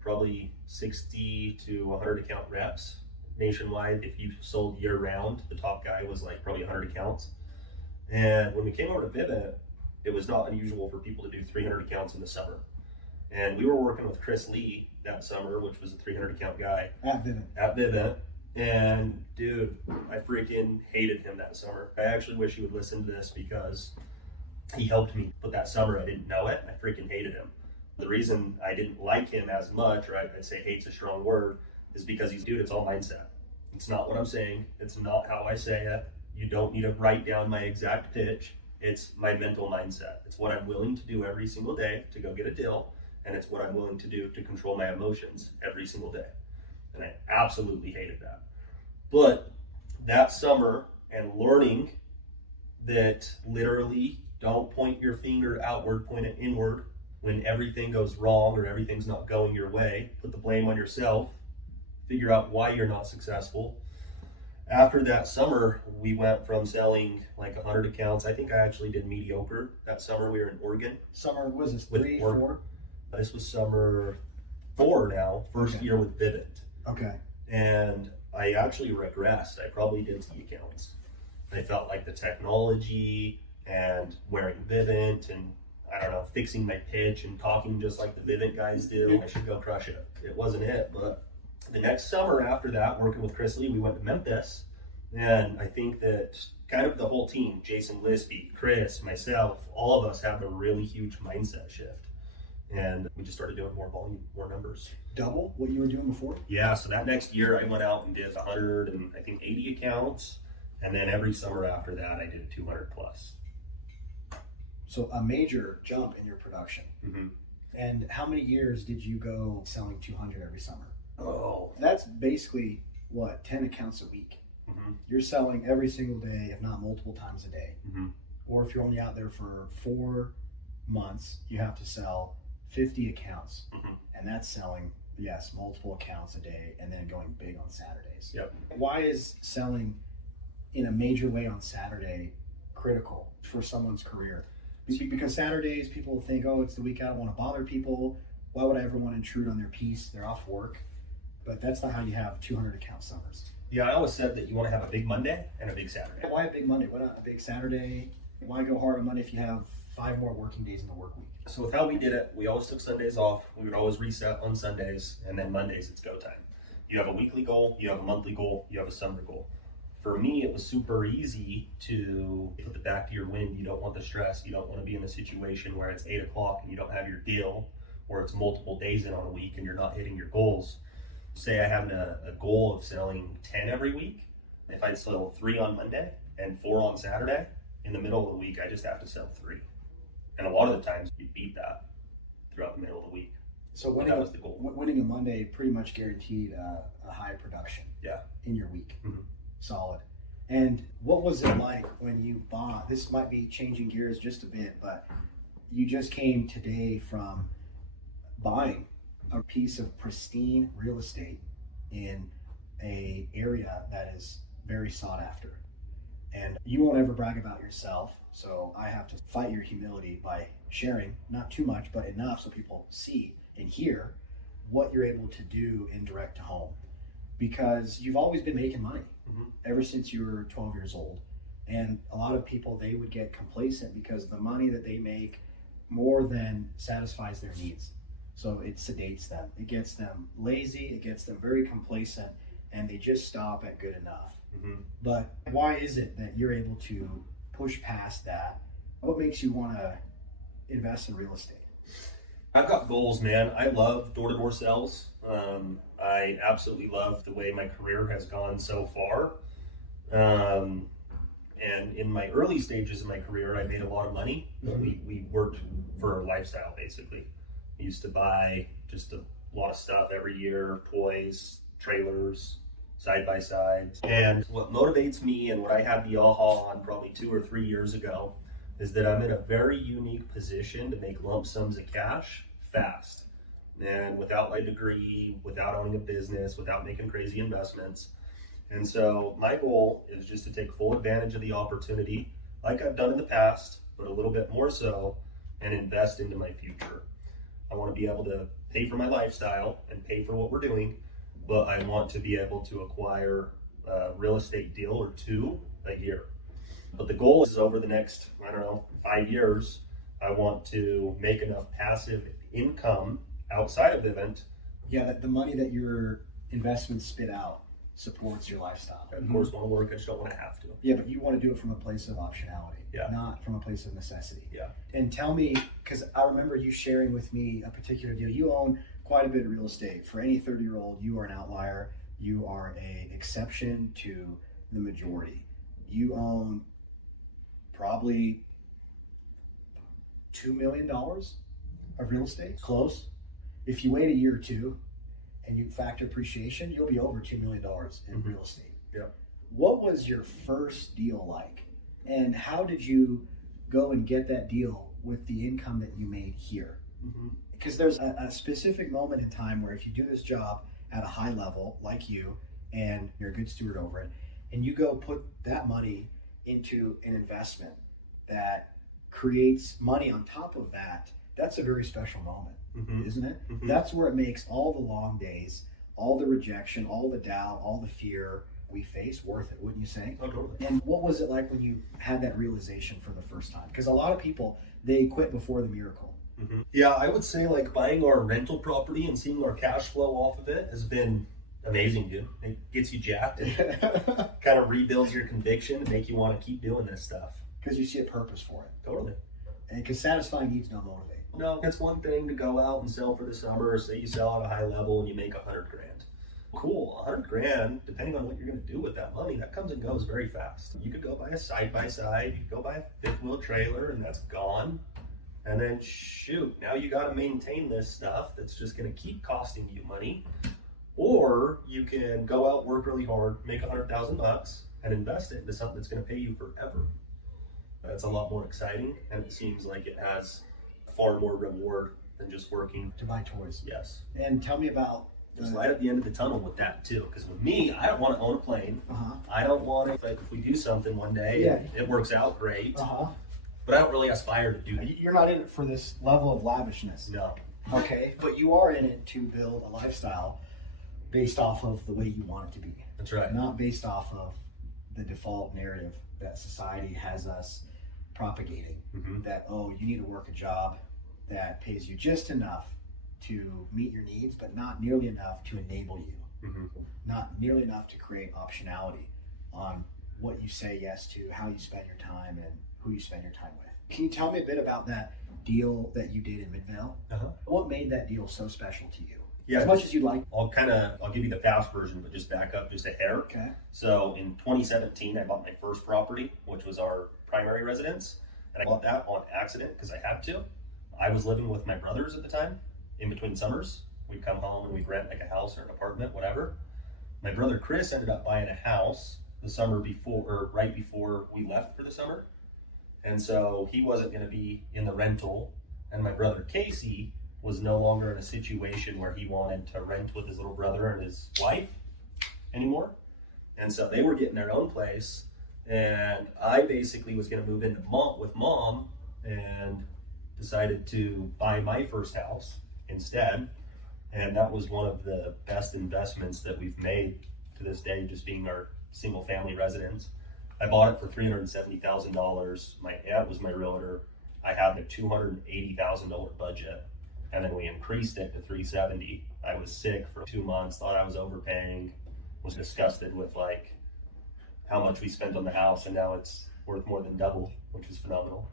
probably 60 to 100 account reps nationwide. If you sold year round, the top guy was like probably 100 accounts. And when we came over to Vivint, it was not unusual for people to do 300 accounts in the summer. And we were working with Chris Lee that summer, which was a 300 account guy at Vivint. And dude, I freaking hated him that summer. I actually wish he would listen to this because he helped me. But that summer I didn't know it, and I freaking hated him. The reason I didn't like him as much, or I'd say hate's a strong word, is because it's all mindset. It's not what I'm saying. It's not how I say it. You don't need to write down my exact pitch. It's my mental mindset. It's what I'm willing to do every single day to go get a deal. And it's what I'm willing to do to control my emotions every single day. And I absolutely hated that. But that summer and learning that literally don't point your finger outward, point it inward. When everything goes wrong or everything's not going your way, put the blame on yourself, figure out why you're not successful. After that summer, we went from selling like 100 accounts. I think I actually did mediocre that summer. We were in Oregon. Summer, was this 3, 4? This was summer 4 now, first year with Vivint. Okay. And I actually regressed. I probably did 2 accounts. I felt like the technology and wearing Vivint and fixing my pitch and talking just like the Vivint guys do, I should go crush it. It wasn't it, but the next summer after that, working with Chris Lee, we went to Memphis. And I think that kind of the whole team, Jason Lispy, Chris, myself, all of us have a really huge mindset shift. and we just started doing more volume, more numbers. Double what you were doing before? Yeah, so that next year I went out and did 180 accounts, and then every summer after that I did 200 plus. So a major jump in your production. Mm-hmm. And how many years did you go selling 200 every summer? Oh, That's basically, what, 10 accounts a week? mm-hmm. You're selling every single day, if not multiple times a day. Mm-hmm. Or if you're only out there for 4 months, you have to sell 50 accounts. Mm-hmm. And that's selling, yes, multiple accounts a day and then going big on Saturdays. Yep. Why is selling in a major way on Saturday critical for someone's career? Because Saturdays, people think, oh, it's the week, I don't want to bother people. Why would I ever want to intrude on their peace? They're off work. But that's not how you have 200 account summers. Yeah, I always said that you want to have a big Monday and a big Saturday. Why a big Monday? Why not a big Saturday? Why go hard on Monday if you have 5 more working days in the work week? So with how we did it, we always took Sundays off. We would always reset on Sundays, and then Mondays it's go time. You have a weekly goal, you have a monthly goal, you have a summer goal. For me, it was super easy to put the back to your wind. You don't want the stress. You don't want to be in a situation where it's 8 o'clock and you don't have your deal, or it's multiple days in on a week and you're not hitting your goals. Say I have a goal of selling 10 every week. If I sell 3 on Monday and 4 on Saturday, in the middle of the week, I just have to sell 3. And a lot of the times you beat that throughout the middle of the week. So that was the goal. Winning a Monday pretty much guaranteed a high production in your week. Mm-hmm. Solid. And what was it like when you bought, this might be changing gears just a bit, but you just came today from buying a piece of pristine real estate in a area that is very sought after. And you won't ever brag about yourself, so I have to fight your humility by sharing, not too much, but enough so people see and hear what you're able to do in direct to home. Because you've always been making money ever since you were 12 years old. And a lot of people, they would get complacent because the money that they make more than satisfies their needs. So it sedates them. It gets them lazy. It gets them very complacent, and they just stop at good enough. Mm-hmm. But why is it that you're able to push past that? What makes you want to invest in real estate? I've got goals, man. I love door-to-door sales. I absolutely love the way my career has gone so far. And in my early stages of my career, I made a lot of money. We worked for a lifestyle, basically. I used to buy just a lot of stuff every year, toys, trailers, side-by-sides. And what motivates me and what I had the aha on probably 2 or 3 years ago is that I'm in a very unique position to make lump sums of cash fast. And without my degree, without owning a business, without making crazy investments. And so my goal is just to take full advantage of the opportunity, like I've done in the past, but a little bit more so, and invest into my future. I want to be able to pay for my lifestyle and pay for what we're doing, but I want to be able to acquire a real estate deal or 2 a year. But the goal is over the next, 5 years, I want to make enough passive income outside of Vivint. Yeah, that the money that your investments spit out supports your lifestyle. I, of course, want to work. I just don't want to have to. Yeah, but you want to do it from a place of optionality, not from a place of necessity. Yeah. And tell me, because I remember you sharing with me a particular deal. You own quite a bit of real estate. For any 30-year-old, you are an outlier. You are an exception to the majority. You own probably $2 million of real estate, close. If you wait a year or 2 and you factor appreciation, you'll be over $2 million in real estate. Yeah. What was your first deal like? And how did you go and get that deal with the income that you made here? Because there's a specific moment in time where if you do this job at a high level, like you, and you're a good steward over it, and you go put that money into an investment that creates money on top of that, that's a very special moment, isn't it? That's where it makes all the long days, all the rejection, all the doubt, all the fear we face worth it, wouldn't you say? Oh, totally. And what was it like when you had that realization for the first time? Because a lot of people, they quit before the miracle. Yeah, I would say like buying our rental property and seeing our cash flow off of it has been amazing, dude. It gets you jacked and kind of rebuilds your conviction and make you want to keep doing this stuff. Because you see a purpose for it. Totally. because satisfying needs don't motivate. No, it's one thing to go out and sell for the summer. Say you sell at a high level and you make $100,000. Cool, $100,000, depending on what you're going to do with that money, that comes and goes very fast. You could go buy a side-by-side, you could go buy a fifth-wheel trailer, and that's gone. And then shoot, now you got to maintain this stuff that's just going to keep costing you money. Or you can go out, work really hard, make $100,000 and invest it into something that's going to pay you forever. That's a lot more exciting, and it seems like it has far more reward than just working To buy toys. Yes. And tell me about There's light at the end of the tunnel with that too. Because with me, I don't want to own a plane. I don't want to, like, if we do something one day, it works out great. But I don't really aspire to do that. You're not in it for this level of lavishness. No. Okay, but you are in it to build a lifestyle based off of the way you want it to be. That's right. Not based off of the default narrative that society has us propagating. That, oh, you need to work a job that pays you just enough to meet your needs, but not nearly enough to enable you. Not nearly enough to create optionality on what you say yes to, how you spend your time, and who you spend your time with. Can you tell me a bit about that deal that you did in Midvale? What made that deal so special to you? Yeah, as much as you'd like. I'll give you the fast version, but just back up just a hair. Okay. So in 2017, I bought my first property, which was our primary residence. And I bought that on accident because I had to. I was living with my brothers at the time. In between summers, we'd come home and we'd rent like a house or an apartment, whatever. My brother Chris ended up buying a house the summer before, or right before we left for the summer. And so he wasn't going to be in the rental. And my brother Casey was no longer in a situation where he wanted to rent with his little brother and his wife anymore. And so they were getting their own place. And I basically was going to move into with mom and decided to buy my first house instead. And that was one of the best investments that we've made to this day, just being our single family residence. I bought it for $370,000. My aunt was my realtor. I had a $280,000 budget, and then we increased it to $370,000. I was sick for 2 months, thought I was overpaying, was disgusted with like how much we spent on the house, and now it's worth more than double, which is phenomenal.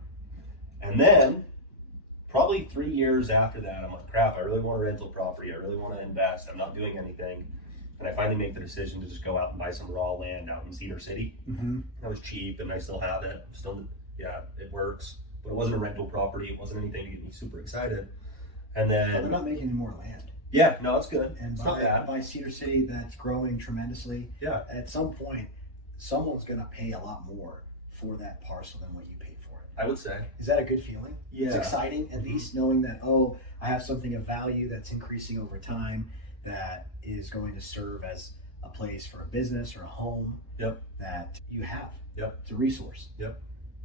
And then probably 3 years after that, I'm like, crap, I really want a rental property. I really want to invest. I'm not doing anything. And I finally make the decision to just go out and buy some raw land out in Cedar City. That was cheap, and I still have it. It works. But it wasn't a rental property. It wasn't anything to get me super excited. And then But they're not making any more land. Yeah, no, it's good. And it's not bad. by Cedar City, that's growing tremendously. Yeah. At some point, someone's going to pay a lot more for that parcel than what you paid for it. I would say. Is that a good feeling? Yeah. It's exciting, at least knowing that, oh, I have something of value that's increasing over time that is going to serve as a place for a business or a home that you have. It's a resource.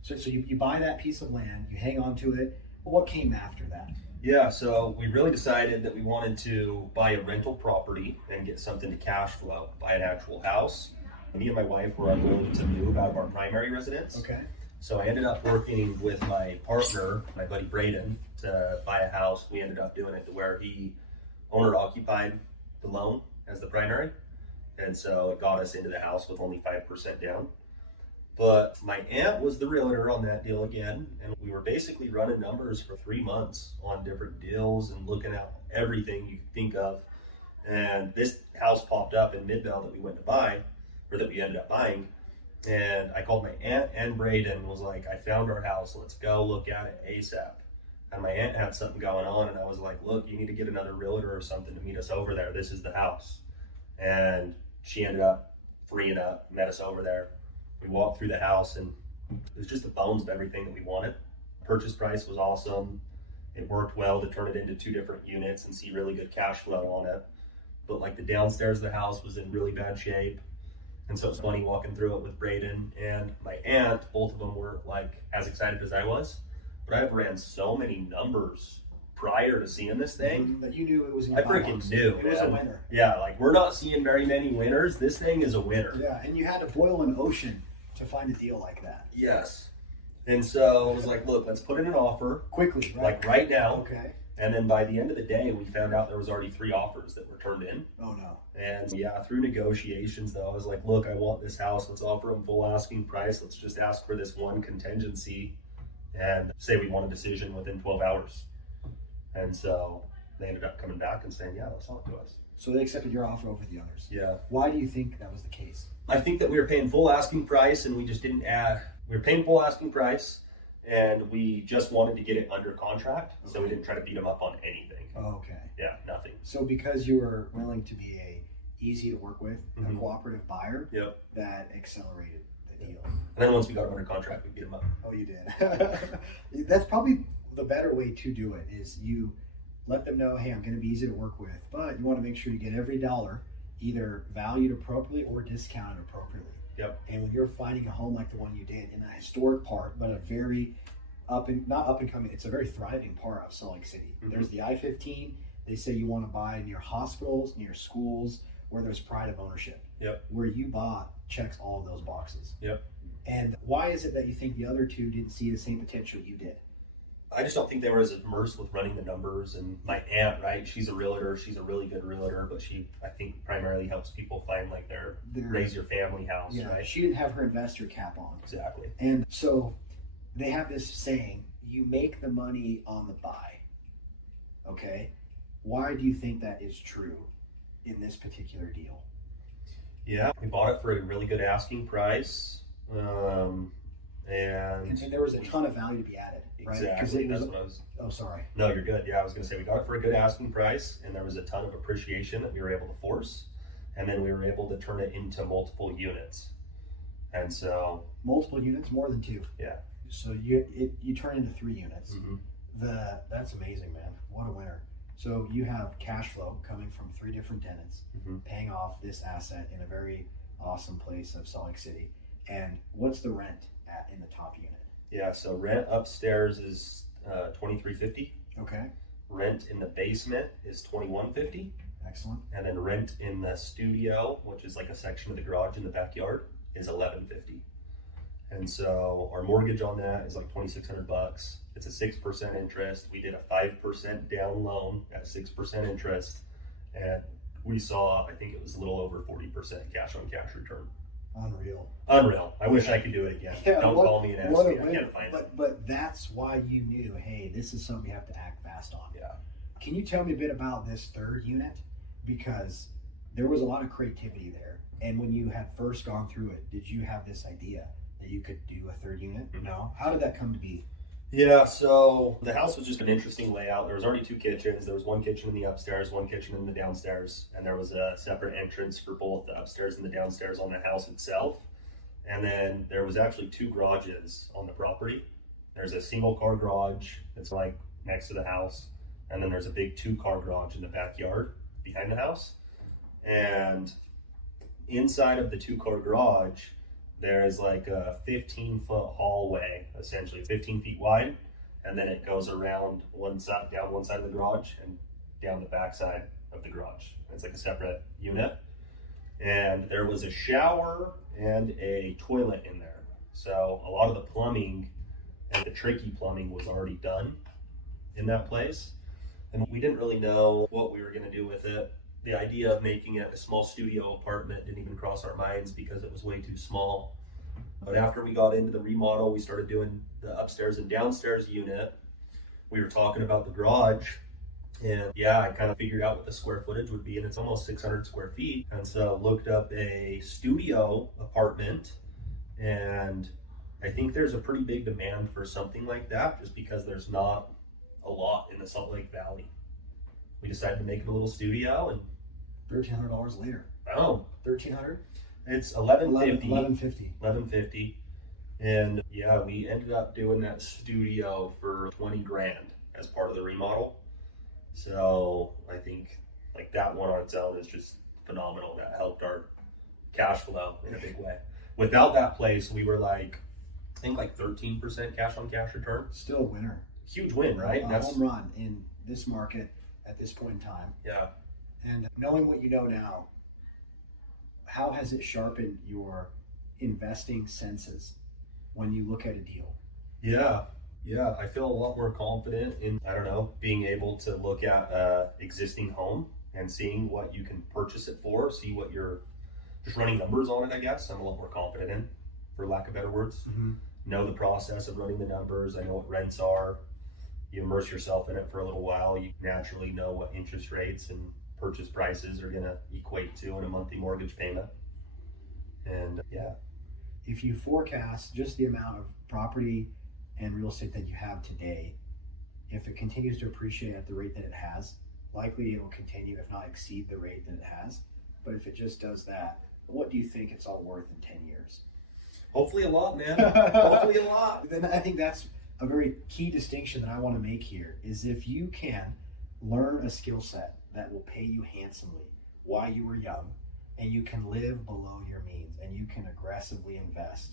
So you buy that piece of land, you hang on to it. What came after that? Yeah, so we really decided that we wanted to buy a rental property and get something to cash flow, buy an actual house. Me and my wife were unwilling to move out of our primary residence. Okay. So I ended up working with my partner, my buddy Braden, to buy a house. We ended up doing it to where he owner-occupied the loan as the primary. And so it got us into the house with only 5% down. But my aunt was the realtor on that deal again, and we were basically running numbers for 3 months on different deals and looking at everything you could think of. And this house popped up in Midvale that we went to buy, or that we ended up buying. And I called my aunt and Braden and was like, I found our house, let's go look at it ASAP. And my aunt had something going on, and I was like, look, you need to get another realtor or something to meet us over there. This is the house. And she ended up freeing up, met us over there. We walked through the house, and it was just the bones of everything that we wanted. Purchase price was awesome. It worked well to turn it into 2 different units and see really good cash flow on it. But like the downstairs of the house was in really bad shape. And so it was funny walking through it with Braden and my aunt. Both of them were like as excited as I was. But I've ran so many numbers prior to seeing this thing that you knew it was. I freaking knew it was a winner. Yeah, like we're not seeing very many winners. This thing is a winner. Yeah, and you had to boil an ocean to find a deal like that. Yes. And so I was like, look, let's put in an offer quickly, right? Like right now. Okay. And then by the end of the day, we found out there was already 3 offers that were turned in. Oh no. And yeah, through negotiations though, I was like, look, I want this house. Let's offer them full asking price. Let's just ask for this one contingency. and say we want a decision within 12 hours. And so they ended up coming back and saying, yeah, they'll sell it to us. So they accepted your offer over the others. Yeah. Why do you think that was the case? I think that we were paying full asking price, and we just didn't add. We were paying full asking price, and we just wanted to get it under contract, so we didn't try to beat them up on anything. Oh, okay. Yeah, nothing. So because you were willing to be easy to work with, a Mhm. cooperative buyer, Yep. that accelerated the deal. And then once we got them under contract, we beat them up. Oh, you did. That's probably the better way to do it, is you let them know, hey, I'm going to be easy to work with, but you want to make sure you get every dollar either valued appropriately or discounted appropriately. Yep. And when you're finding a home like the one you did in a historic part, but a very not up and coming, it's a very thriving part of Salt Lake City. Mhm. There's the I-15. They say you want to buy near hospitals, near schools, where there's pride of ownership. Yep. Where you bought checks all of those boxes. Yep. And why is it that you think the other two didn't see the same potential you did? I just don't think they were as immersed with running the numbers. And my aunt, right? She's a realtor. She's a really good realtor, but she, I think, primarily helps people find like their raise your family house, Yeah, right? she didn't have her investor cap on. Exactly. And so they have this saying, you make the money on the buy. Okay? Why do you think that is true in this particular deal? Yeah, we bought it for a really good asking price. And there was a ton of value to be added, right? Exactly. That's what I was. Oh, sorry. No, you're good. Yeah, I was going to say we got it for a good asking price, and there was a ton of appreciation that we were able to force, and then we were able to turn it into multiple units. And so multiple units, more than two. Yeah. So you turn into 3 units. Mm-hmm. That's amazing, man. What a winner. So you have cash flow coming from 3 different tenants, Mm-hmm. paying off this asset in a very awesome place of Salt Lake City. And what's the rent in the top unit? Yeah, so rent upstairs is $23.50. Okay. Rent in the basement is $21.50. Excellent. And then rent in the studio, which is like a section of the garage in the backyard, is $11.50. And so our mortgage on that is like $2,600. It's a 6% interest. We did a 5% down loan at 6% interest, and we saw, I think it was a little over 40% cash on cash return. Unreal. I wish I could do it again. Yeah, Don't call me and ask me. I can't find it. But that's why you knew, hey, this is something we have to act fast on. Yeah. Can you tell me a bit about this 3rd unit? Because there was a lot of creativity there. And when you had first gone through it, did you have this idea that you could do a 3rd unit? Mm-hmm. No. How did that come to be? Yeah, so the house was just an interesting layout. There was already 2 kitchens. There was 1 kitchen in the upstairs, 1 kitchen in the downstairs, and there was a separate entrance for both the upstairs and the downstairs on the house itself. And then there was actually 2 garages on the property. There's a single car garage that's like next to the house, and then there's a big 2-car garage in the backyard behind the house. And inside of the 2-car garage, there is like a 15-foot hallway, essentially 15 feet wide, and then it goes around down one side of the garage and down the back side of the garage. It's like a separate unit. And there was a shower and a toilet in there. So a lot of the plumbing and the tricky plumbing was already done in that place. And we didn't really know what we were going to do with it. The idea of making it a small studio apartment didn't even cross our minds because it was way too small. But after we got into the remodel, we started doing the upstairs and downstairs unit. We were talking about the garage, and yeah, I kind of figured out what the square footage would be, and it's almost 600 square feet. And so looked up a studio apartment, and I think there's a pretty big demand for something like that just because there's not a lot in the Salt Lake Valley. We decided to make it a little studio, and $1,300 later. Oh, $1,300? it's $11.50. $11.50. And yeah, we ended up doing that studio for $20,000 as part of the remodel. So I think like that one on its own is just phenomenal. That helped our cash flow in a big way. Without that place, we were like, I think like 13% cash on cash return. Still a winner. Huge win, right? A home run in this market at this point in time. Yeah. And knowing what you know now, how has it sharpened your investing senses when you look at a deal? Yeah, I feel a lot more confident in, being able to look at an existing home and seeing what you can purchase it for, see what you're just running numbers on it, I guess. I'm a lot more confident in, for lack of better words. Mm-hmm. know the process of running the numbers. I know what rents are. You immerse yourself in it for a little while. You naturally know what interest rates and purchase prices are going to equate to in a monthly mortgage payment. And yeah. If you forecast just the amount of property and real estate that you have today, if it continues to appreciate at the rate that it has, likely it will continue, if not exceed the rate that it has. But if it just does that, what do you think it's all worth in 10 years? Hopefully a lot, man. Hopefully a lot. Then I think that's a very key distinction that I want to make here, is if you can learn a skill set that will pay you handsomely while you were young, and you can live below your means, and you can aggressively invest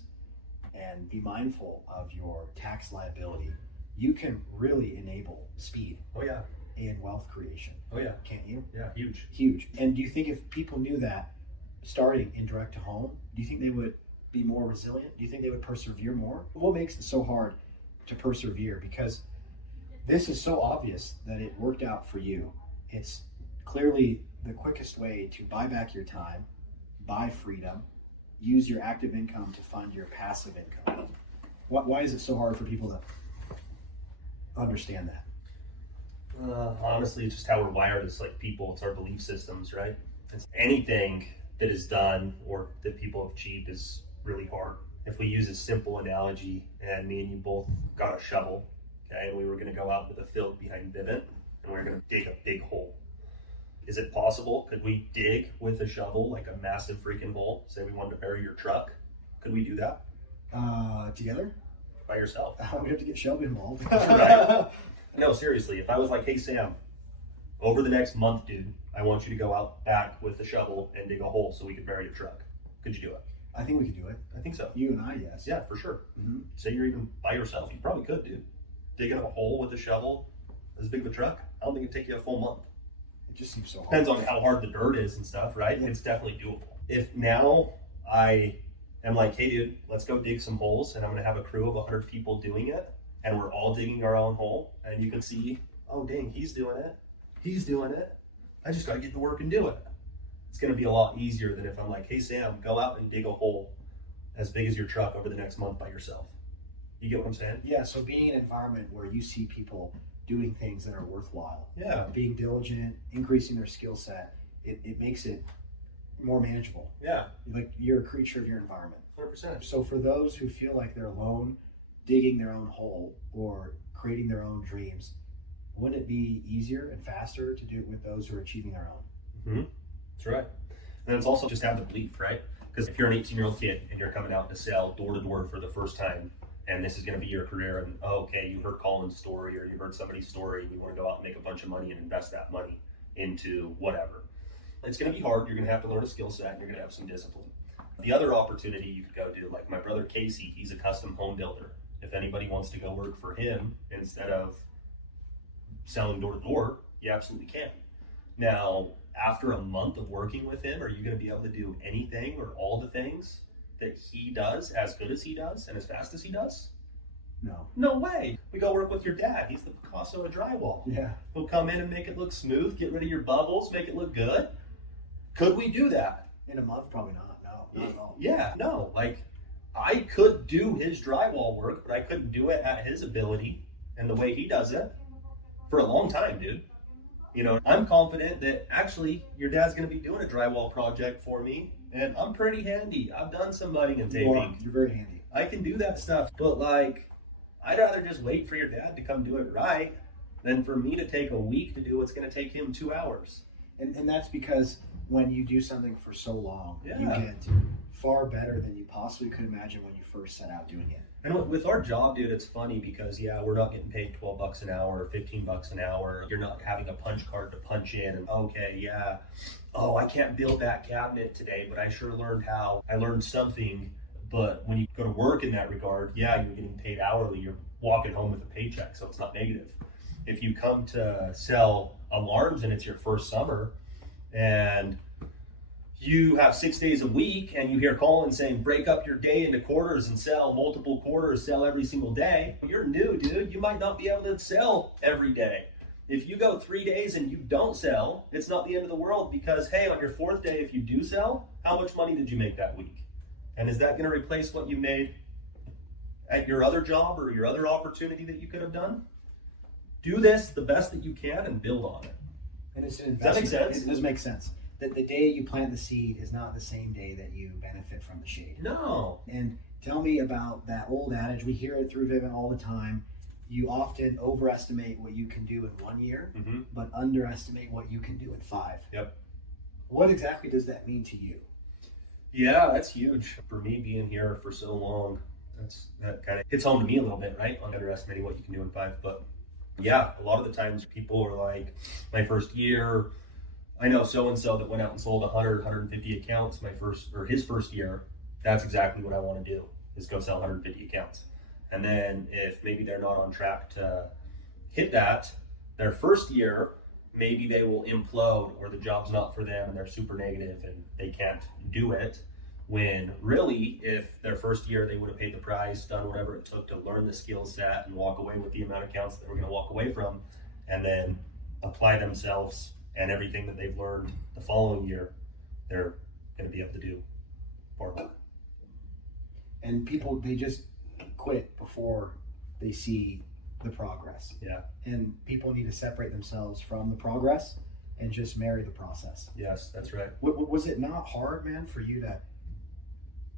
and be mindful of your tax liability, you can really enable speed. Oh yeah. In wealth creation. Oh yeah. Can't you? Yeah, huge. Huge. And do you think if people knew that starting in direct to home, do you think they would be more resilient? Do you think they would persevere more? What makes it so hard to persevere? Because this is so obvious that it worked out for you. It's clearly the quickest way to buy back your time, buy freedom, use your active income to fund your passive income. Why is it so hard for people to understand that? Honestly, it's just how we're wired as like people. It's our belief systems, right? It's anything that is done or that people have achieved is really hard. If we use a simple analogy, and me and you both got a shovel, okay, and we were going to go out with a field behind Vivint, and we were going to dig a big hole. Is it possible? Could we dig with a shovel, like a massive freaking hole? Say we wanted to bury your truck. Could we do that? Together? By yourself? We have to get Shelby involved. Right? No, seriously. If I was like, hey, Sam, over the next month, dude, I want you to go out back with the shovel and dig a hole so we could bury your truck. Could you do it? I think we could do it. I think so. You and I, yes. Yeah, for sure. Mm-hmm. Say you're even by yourself. You probably could, dude. Digging a hole with a shovel as big of a truck, I don't think it'd take you a full month. It just seems so hard. Depends on how hard the dirt is and stuff, right? Yeah. It's definitely doable. If now I am like, hey, dude, let's go dig some holes, and I'm going to have a crew of 100 people doing it, and we're all digging our own hole, and you can see, oh, dang, he's doing it. He's doing it. I just got to get to work and do it. It's going to be a lot easier than if I'm like, hey, Sam, go out and dig a hole as big as your truck over the next month by yourself. You get what I'm saying? Yeah, so being in an environment where you see people doing things that are worthwhile, Yeah. being diligent, increasing their skill set, it makes it more manageable. Yeah. Like you're a creature of your environment. 100%. So for those who feel like they're alone, digging their own hole or creating their own dreams, wouldn't it be easier and faster to do it with those who are achieving their own? Mm-hmm. That's right. And it's also just have the belief, right? Because if you're an 18-year-old kid and you're coming out to sell door to door for the first time, and this is going to be your career, and okay, you heard Collin's story or you heard somebody's story, we want to go out and make a bunch of money and invest that money into whatever. It's going to be hard. You're going to have to learn a skill set, and you're going to have some discipline. The other opportunity you could go do, like my brother Casey, he's a custom home builder. If anybody wants to go work for him instead of selling door to door, you absolutely can. Now, after a month of working with him, are you going to be able to do anything or all the things that he does as good as he does and as fast as he does? No. No way. We go work with your dad. He's the Picasso of drywall. Yeah. He'll come in and make it look smooth, get rid of your bubbles, make it look good. Could we do that? In a month, probably not. No, not at all. Yeah, no. Like, I could do his drywall work, but I couldn't do it at his ability and the way he does it for a long time, dude. You know, I'm confident that actually your dad's going to be doing a drywall project for me, and I'm pretty handy. I've done some mudding and taping. You're very handy. I can do that stuff, but like, I'd rather just wait for your dad to come do it right than for me to take a week to do what's going to take him 2 hours. And that's because when you do something for so long, you Yeah. get far better than you possibly could imagine when you first set out doing it. And with our job, dude, it's funny because, yeah, we're not getting paid $12 an hour or $15 an hour. You're not having a punch card to punch in and, okay, yeah, oh, I can't build that cabinet today, but I sure learned how. I learned something. But when you go to work in that regard, yeah, you're getting paid hourly. You're walking home with a paycheck, so it's not negative. If you come to sell alarms and it's your first summer and you have 6 days a week and you hear Collin saying, break up your day into quarters and sell multiple quarters, sell every single day. You're new, dude. You might not be able to sell every day. If you go 3 days and you don't sell, it's not the end of the world because, hey, on your fourth day, if you do sell, how much money did you make that week? And is that going to replace what you made at your other job or your other opportunity that you could have done. Do this the best that you can and build on it. And it's an Does that make investment. sense? It does make sense. That the day you plant the seed is not the same day that you benefit from the shade. No. And tell me about that old adage. We hear it through Vivint all the time. You often overestimate what you can do in 1 year, but underestimate what you can do in 5. Yep. What exactly does that mean to you? Yeah, that's huge. For me being here for so long, that kind of hits home to me a little bit, right? On underestimating what you can do in 5. But yeah, a lot of the times people are like, my first year, I know so-and-so that went out and sold 100, 150 accounts his first year. That's exactly what I want to do, is go sell 150 accounts. And then if maybe they're not on track to hit that, their first year, maybe they will implode or the job's not for them and they're super negative and they can't do it. When really, if their first year they would have paid the price, done whatever it took to learn the skill set and walk away with the amount of accounts that we're going to walk away from, and then apply themselves and everything that they've learned the following year, they're going to be able to do far more. And people, they just quit before they see the progress. Yeah. And people need to separate themselves from the progress and just marry the process. Yes, that's right. Was it not hard, man, for you to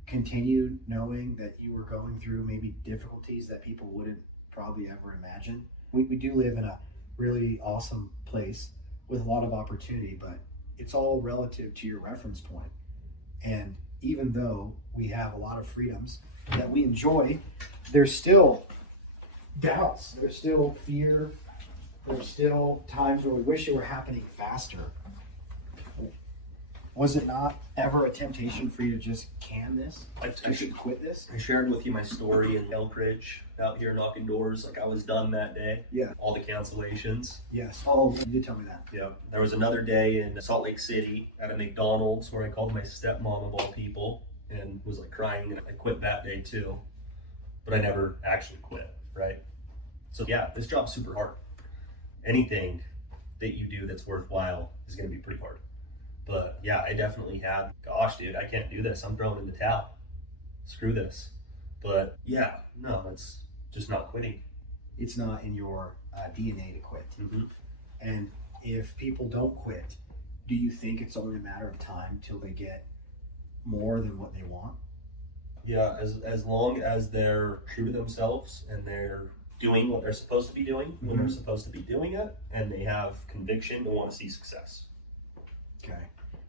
continue knowing that you were going through maybe difficulties that people wouldn't probably ever imagine? We do live in a really awesome place with a lot of opportunity, but it's all relative to your reference point. And even though we have a lot of freedoms that we enjoy, there's still doubts, there's still fear, there's still times where we wish it were happening faster. Was it not ever a temptation for you to just can this? I should quit this? I shared with you my story in Elk Ridge, out here knocking doors. Like, I was done that day. Yeah. All the cancellations. Yes. Oh, you did tell me that. Yeah. There was another day in Salt Lake City at a McDonald's where I called my stepmom of all people and was like crying, and I quit that day too. But I never actually quit, right? So yeah, this job's super hard. Anything that you do that's worthwhile is going to be pretty hard. But yeah, I definitely had, gosh, dude, I can't do this. I'm throwing in the towel. Screw this. But yeah, no, it's just not quitting. It's not in your DNA to quit. And if people don't quit, do you think it's only a matter of time till they get more than what they want? Yeah, as long as they're true to themselves and they're doing what they're supposed to be doing when they're supposed to be doing it, and they have conviction and want to see success. Okay.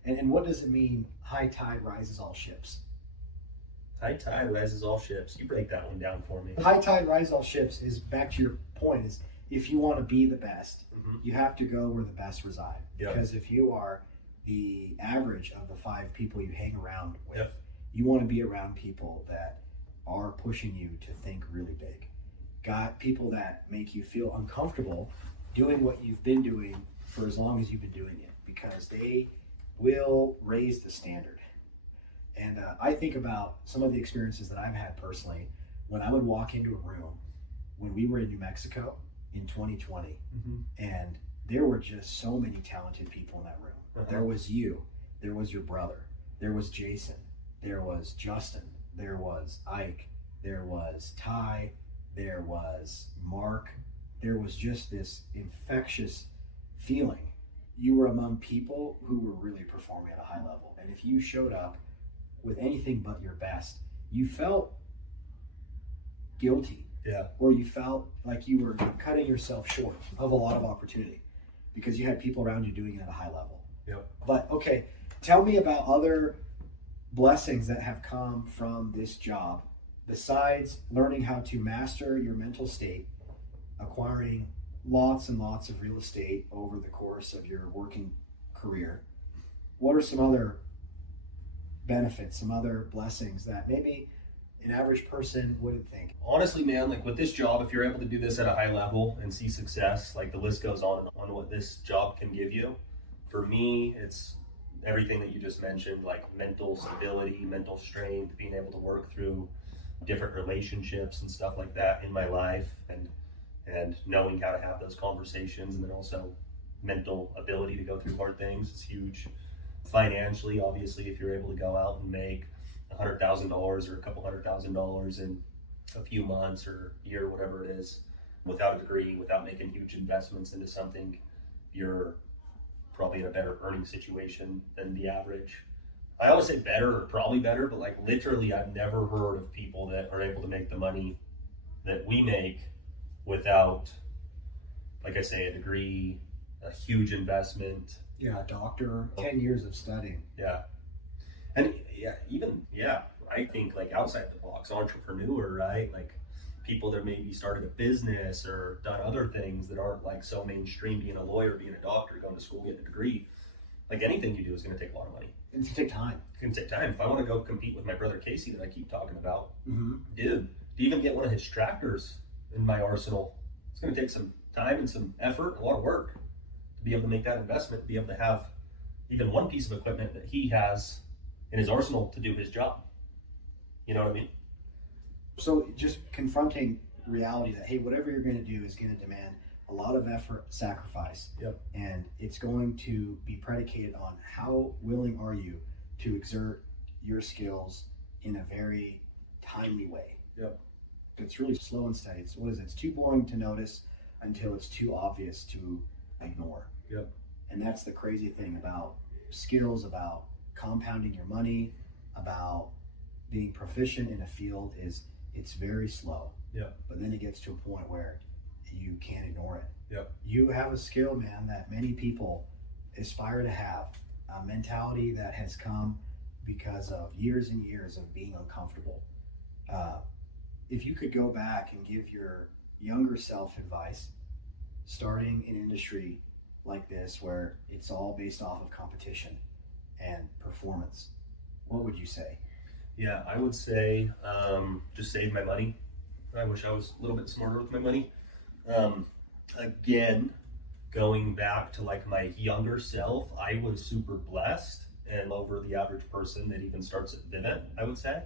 And what does it mean, high tide rises all ships? High tide rises all ships. You break that one down for me. High tide rises all ships is, back to your point, is if you want to be the best, you have to go where the best reside. Yep. Because if you are the average of the 5 people you hang around with, Yep. you want to be around people that are pushing you to think really big. Got people that make you feel uncomfortable doing what you've been doing for as long as you've been doing it, because they will raise the standard. And I think about some of the experiences that I've had personally when I would walk into a room when we were in New Mexico in 2020, and there were just so many talented people in that room. There was you, there was your brother, there was Jason, there was Justin, there was Ike, there was Ty, there was Mark. There was just this infectious feeling. You were among people who were really performing at a high level. And if you showed up with anything but your best, you felt guilty. Yeah. Or you felt like you were cutting yourself short of a lot of opportunity because you had people around you doing it at a high level. Yep. But okay, tell me about other blessings that have come from this job besides learning how to master your mental state, acquiring lots and lots of real estate over the course of your working career. What are some other benefits, some other blessings that maybe an average person wouldn't think? Honestly, man, like with this job, if you're able to do this at a high level and see success, like the list goes on and on what this job can give you. For me, it's everything that you just mentioned, like mental stability, mental strength, being able to work through different relationships and stuff like that in my life, and knowing how to have those conversations, and then also mental ability to go through hard things is huge. Financially, obviously, if you're able to go out and make $100,000 or a couple $100,000 in a few months or year, whatever it is, without a degree, without making huge investments into something, you're probably in a better earning situation than the average. I always say better or probably better, but like literally I've never heard of people that are able to make the money that we make without, like I say, a degree, a huge investment. Yeah, a doctor, 10 years of studying. Yeah. And I think like outside the box entrepreneur, right? Like people that maybe started a business or done other things that aren't like so mainstream, being a lawyer, being a doctor, going to school, getting a degree. Like anything you do is going to take a lot of money. It's going to take time. It's going to take time. If I want to go compete with my brother Casey that I keep talking about, Mm-hmm. dude, to even get one of his tractors in my arsenal, it's going to take some time and some effort, a lot of work to be able to make that investment, to be able to have even one piece of equipment that he has in his arsenal to do his job. You know what I mean? So just confronting reality that, hey, whatever you're going to do is going to demand a lot of effort, sacrifice. Yep. And it's going to be predicated on how willing are you to exert your skills in a very timely way. Yep. It's really slow and steady. It's too boring to notice until it's too obvious to ignore. Yep. And that's the crazy thing about skills, about compounding your money, about being proficient in a field is it's very slow. Yeah. But then it gets to a point where you can't ignore it. Yep. You have a skill, man, that many people aspire to have, a mentality that has come because of years and years of being uncomfortable. If you could go back and give your younger self advice, starting an industry like this where it's all based off of competition and performance, what would you say? Yeah, I would say just save my money. I wish I was a little bit smarter with my money. Again, going back to like my younger self, I was super blessed and over the average person that even starts at Vivint, I would say,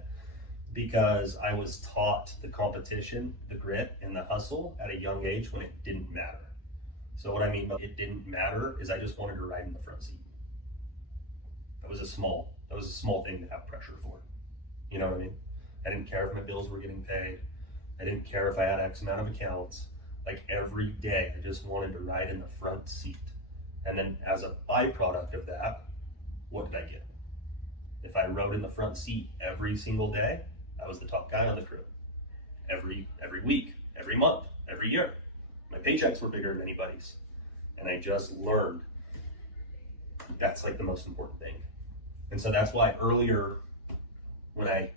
because I was taught the competition, the grit, and the hustle at a young age when it didn't matter. So what I mean by it didn't matter is I just wanted to ride in the front seat. That was a small thing to have pressure for. You know what I mean? I didn't care if my bills were getting paid. I didn't care if I had X amount of accounts. Like every day, I just wanted to ride in the front seat. And then as a byproduct of that, what did I get? If I rode in the front seat every single day, I was the top guy on the crew. Every week, every month, every year. My paychecks were bigger than anybody's. And I just learned that's like the most important thing. And so that's why earlier, when I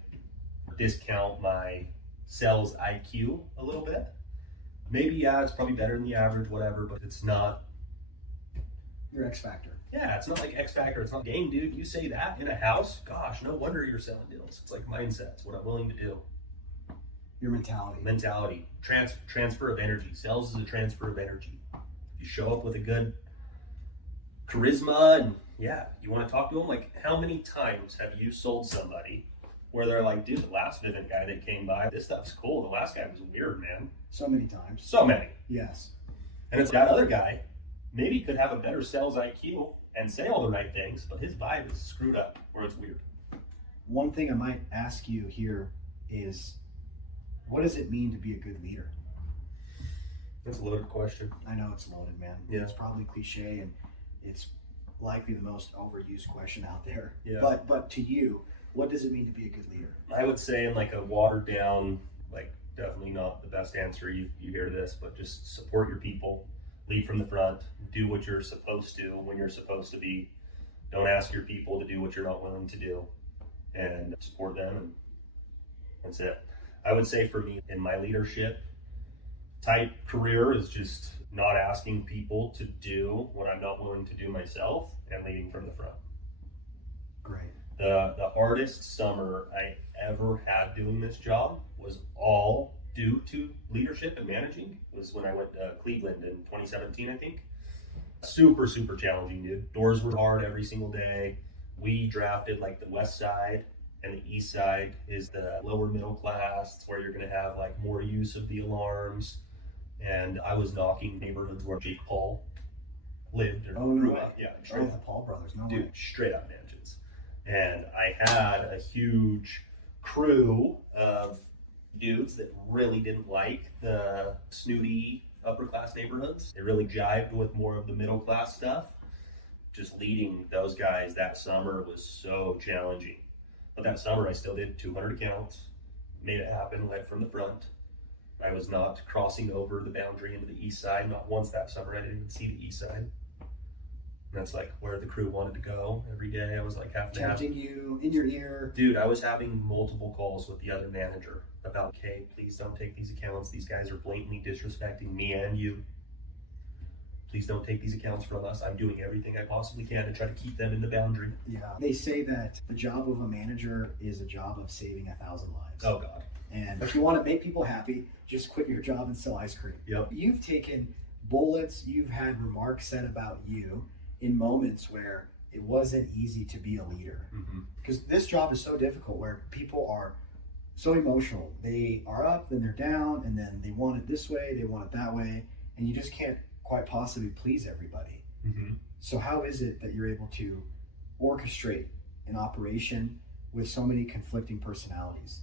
discount my sales IQ a little bit, maybe, yeah, it's probably better than the average, whatever, but it's not Your X factor. Yeah, it's not like X Factor. It's not game, dude. You say that in a house, gosh, no wonder you're selling deals. It's like mindset. It's what I'm willing to do. Your mentality. Transfer of energy. Sales is a transfer of energy. You show up with a good charisma and yeah, you want to talk to them. Like, how many times have you sold somebody where they're like, dude, the last Vivint guy that came by, this stuff's cool. The last guy was weird, man. So many times. So many. Yes. And it's that other guy maybe could have a better sales IQ and say all the right things, but his vibe is screwed up or it's weird. One thing I might ask you here is, what does it mean to be a good leader? That's a loaded question. I know it's loaded, man. Yeah. It's probably cliche and it's likely the most overused question out there. Yeah. But to you, what does it mean to be a good leader? I would say in like a watered down, like definitely not the best answer you hear this, but just support your people, lead from the front, do what you're supposed to when you're supposed to be. Don't ask your people to do what you're not willing to do, and support them, and that's it. I would say for me in my leadership type career is just not asking people to do what I'm not willing to do myself and leading from the front. Great. The hardest summer I ever had doing this job was all due to leadership and managing. It was when I went to Cleveland in 2017, I think. Super, super challenging, dude. Doors were hard every single day. We drafted like the west side and the east side is the lower middle class. It's where you're going to have like more use of the alarms. And I was knocking neighborhoods where Jake Paul lived or grew up. Yeah, Oh, the Paul brothers. No dude, way. straight up mansions. And I had a huge crew of dudes that really didn't like the snooty upper class neighborhoods. They really jived with more of the middle class stuff. Just leading those guys that summer was so challenging. But that summer I still did 200 accounts, made it happen, led from the front. I was not crossing over the boundary into the east side. Not once that summer. I didn't even see the east side. That's like where the crew wanted to go every day. I was like having to have, Tempting you in your ear. dude, I was having multiple calls with the other manager about, okay, please don't take these accounts. These guys are blatantly disrespecting me and you. Please don't take these accounts from us. I'm doing everything I possibly can to try to keep them in the boundary. Yeah. They say that the job of a manager is a job of saving 1,000 lives. Oh, God. And if you want to make people happy, just quit your job and sell ice cream. Yep. You've taken bullets, you've had remarks said about you in moments where it wasn't easy to be a leader. Because this job is so difficult where people are so emotional. They are up, then they're down, and then they want it this way, they want it that way, and you just can't quite possibly please everybody. So how is it that you're able to orchestrate an operation with so many conflicting personalities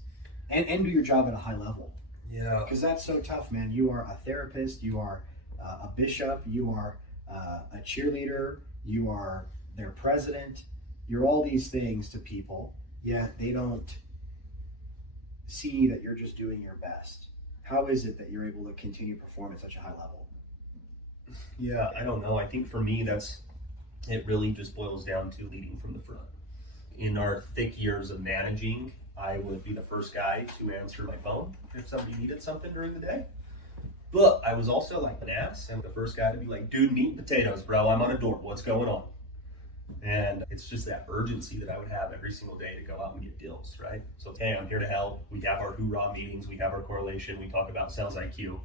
and do your job at a high level? Yeah. Because that's so tough, man. You are a therapist, you are a bishop, you are a cheerleader, you are their president, you're all these things to people, yet they don't see that you're just doing your best. How is it that you're able to continue to perform at such a high level? Yeah, I don't know. I think for me, it really just boils down to leading from the front. In our thick years of managing, I would be the first guy to answer my phone if somebody needed something during the day. But I was also like an ass and the first guy to be like, dude, meat and potatoes, bro. I'm on a door. What's going on? And it's just that urgency that I would have every single day to go out and get deals, right? So, hey, I'm here to help. We have our hoorah meetings. We have our correlation. We talk about sales IQ.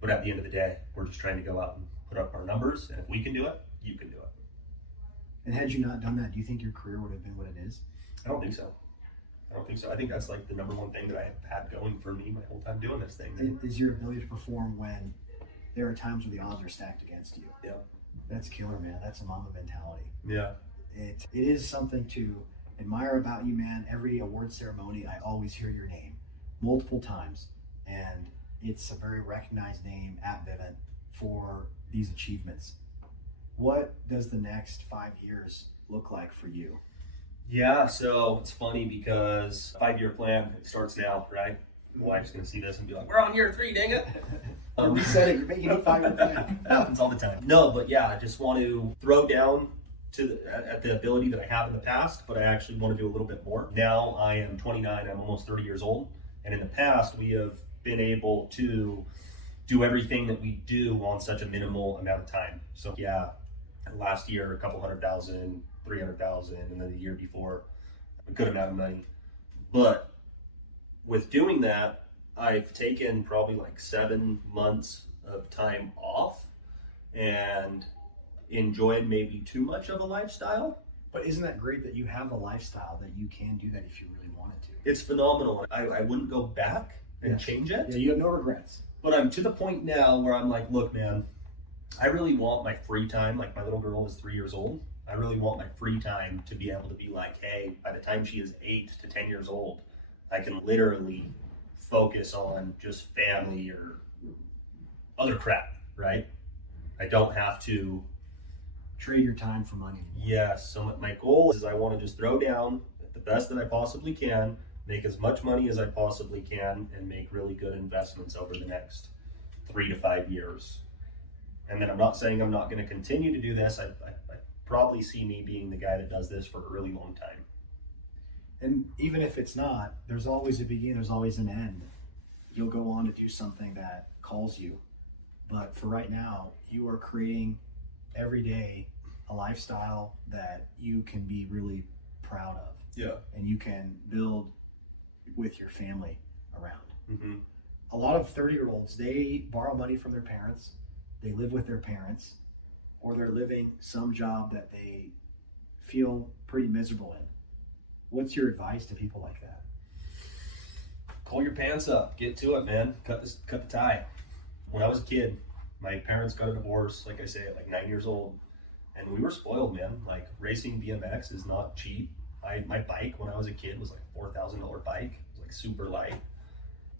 But at the end of the day, we're just trying to go out and put up our numbers. And if we can do it, you can do it. And had you not done that, do you think your career would have been what it is? I don't think so. I think that's like the number one thing that I have had going for me my whole time doing this thing. Is your ability to perform when there are times where the odds are stacked against you. Yeah. That's killer, man. That's a Mamba mentality. Yeah. It is something to admire about you, man. Every award ceremony, I always hear your name multiple times. And it's a very recognized name at Vivint for these achievements. What does the next 5 years look like for you? Yeah, so it's funny because 5-year plan, it starts now, right? My wife's going to see this and be like, we're on year 3, dang it. You're resetting, you're making a 5-year plan. It happens all the time. No, but yeah, I just want to throw down at the ability that I have in the past, but I actually want to do a little bit more. Now I am 29, I'm almost 30 years old. And in the past, we have been able to do everything that we do on such a minimal amount of time. So yeah, last year, a couple 100,000, 300,000, and then the year before, a good amount of money. But with doing that, I've taken probably like 7 months of time off and enjoyed maybe too much of a lifestyle. But isn't that great that you have a lifestyle that you can do that if you really wanted to? It's phenomenal. I wouldn't go back and change it. Yeah, you have no regrets. But I'm to the point now where I'm like, look, man, I really want my free time. Like my little girl is 3 years old. I really want my free time to be able to be like, hey, by the time she is 8 to 10 years old, I can literally focus on just family or other crap, right? I don't have to trade your time for money. Yes. So my goal is I want to just throw down the best that I possibly can, make as much money as I possibly can, and make really good investments over the next 3 to 5 years. And then I'm not saying I'm not going to continue to do this. I probably see me being the guy that does this for a really long time. And even if it's not, there's always a beginning, there's always an end. You'll go on to do something that calls you. But for right now, you are creating every day a lifestyle that you can be really proud of. Yeah. And you can build with your family around. Mm-hmm. A lot of 30-year-olds, they borrow money from their parents, they live with their parents, or they're living some job that they feel pretty miserable in. What's your advice to people like that? Pull your pants up, get to it, man. Cut the tie. When I was a kid, my parents got a divorce, like I say, at like 9 years old. And we were spoiled, man. Like racing BMX is not cheap. My bike when I was a kid was like $4,000 bike. It was like super light.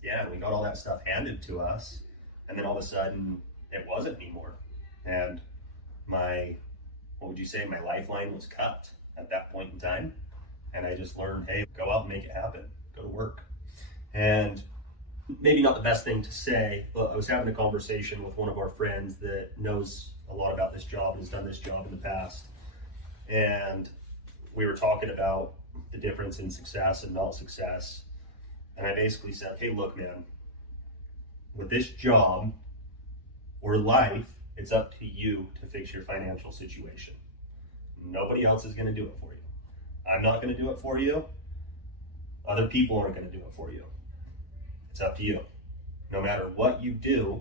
yeah, we got all that stuff handed to us, and then all of a sudden it wasn't anymore. And my lifeline was cut at that point in time. And I just learned, hey, go out and make it happen, go to work. And maybe not the best thing to say, but I was having a conversation with one of our friends that knows a lot about this job and has done this job in the past. And we were talking about the difference in success and not success. And I basically said, hey, look, man, with this job or life, it's up to you to fix your financial situation. Nobody else is going to do it for you. I'm not going to do it for you. Other people aren't going to do it for you. It's up to you. No matter what you do,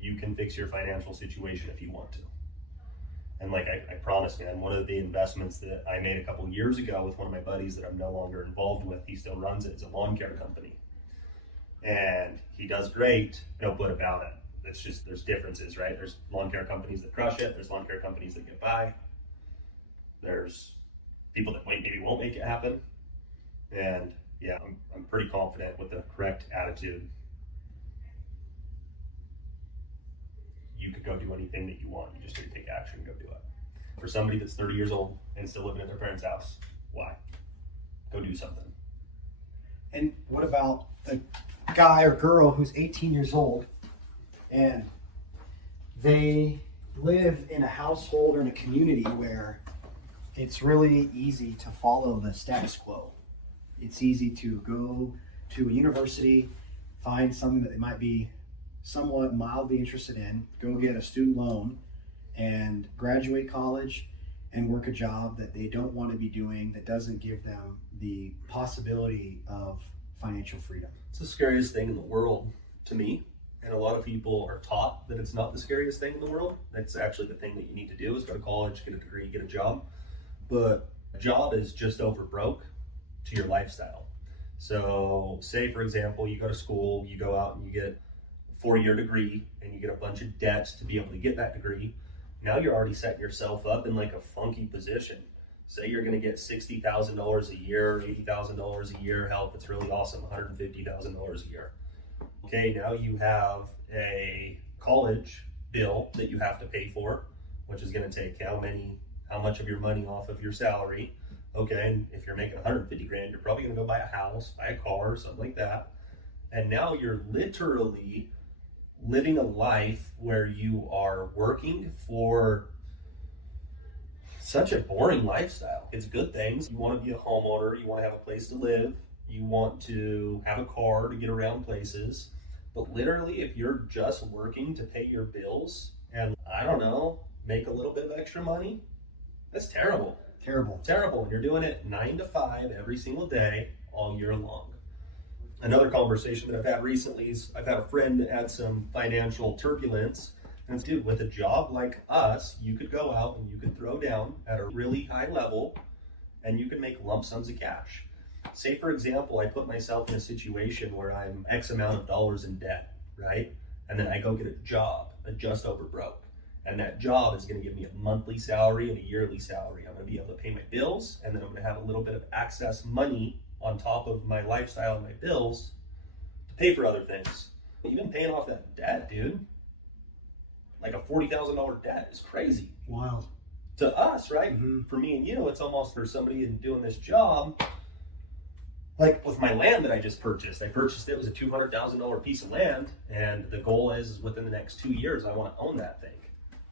you can fix your financial situation if you want to. And like I promise, man, one of the investments that I made a couple years ago with one of my buddies that I'm no longer involved with, he still runs it, it's a lawn care company. And he does great, no but about it. It's just, there's differences, right? There's lawn care companies that crush it. There's lawn care companies that get by. There's people that maybe won't make it happen. And yeah, I'm pretty confident with the correct attitude, you could go do anything that you want. You just need to take action and go do it. For somebody that's 30 years old and still living at their parents' house, why? Go do something. And what about a guy or girl who's 18 years old and they live in a household or in a community where it's really easy to follow the status quo? It's easy to go to a university, find something that they might be somewhat mildly interested in, go get a student loan, and graduate college and work a job that they don't want to be doing, that doesn't give them the possibility of financial freedom. It's the scariest thing in the world to me. And a lot of people are taught that it's not the scariest thing in the world. That's actually the thing that you need to do is go to college, get a degree, get a job. But a job is just over broke to your lifestyle. So say, for example, you go to school, you go out and you get a 4-year degree and you get a bunch of debts to be able to get that degree. Now you're already setting yourself up in like a funky position. Say you're going to get $60,000 a year, $80,000 a year, hell, if it's really awesome, $150,000 a year. Okay, now you have a college bill that you have to pay for, which is going to take how much of your money off of your salary. Okay, and if you're making 150 grand, you're probably going to go buy a house, buy a car, something like that. And now you're literally living a life where you are working for such a boring lifestyle. It's good things. You want to be a homeowner, you want to have a place to live, you want to have a car to get around places. But literally, if you're just working to pay your bills and, I don't know, make a little bit of extra money, that's terrible. Terrible. And you're doing it 9 to 5 every single day, all year long. Another conversation that I've had recently is I've had a friend that had some financial turbulence. And it's, dude, with a job like us, you could go out and you could throw down at a really high level and you could make lump sums of cash. Say, for example, I put myself in a situation where I'm X amount of dollars in debt, right? And then I go get a job, just over broke. And that job is going to give me a monthly salary and a yearly salary. I'm going to be able to pay my bills, and then I'm going to have a little bit of excess money on top of my lifestyle and my bills to pay for other things. Even paying off that debt, dude, like a $40,000 debt is crazy. Wild. To us, right? Mm-hmm. For me and you, it's almost for somebody doing this job. Like with my land that I just purchased, it was a $200,000 piece of land, and the goal is within the next 2 years, I want to own that thing.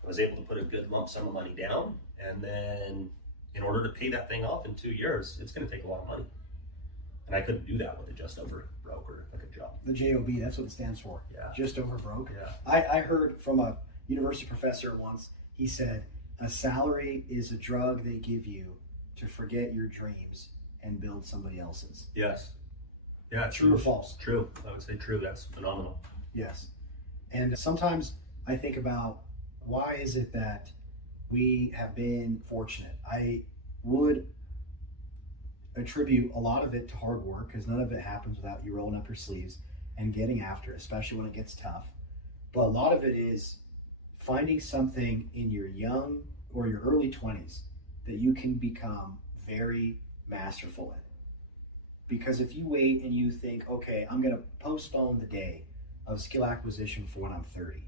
I was able to put a good lump sum of money down, and then in order to pay that thing off in 2 years, it's going to take a lot of money. And I couldn't do that with a just over broke or like a job. The JOB, that's what it stands for. Yeah. Just over broke. Yeah. I heard from a university professor once, he said, a salary is a drug they give you to forget your dreams and build somebody else's. Yes. Yeah. True or false? True. I would say true. That's phenomenal. Yes. And sometimes I think about, why is it that we have been fortunate? I would attribute a lot of it to hard work, because none of it happens without you rolling up your sleeves and getting after it, especially when it gets tough. But a lot of it is finding something in your young or your early 20s that you can become very masterful in. Because if you wait and you think, okay, I'm going to postpone the day of skill acquisition for when I'm 30.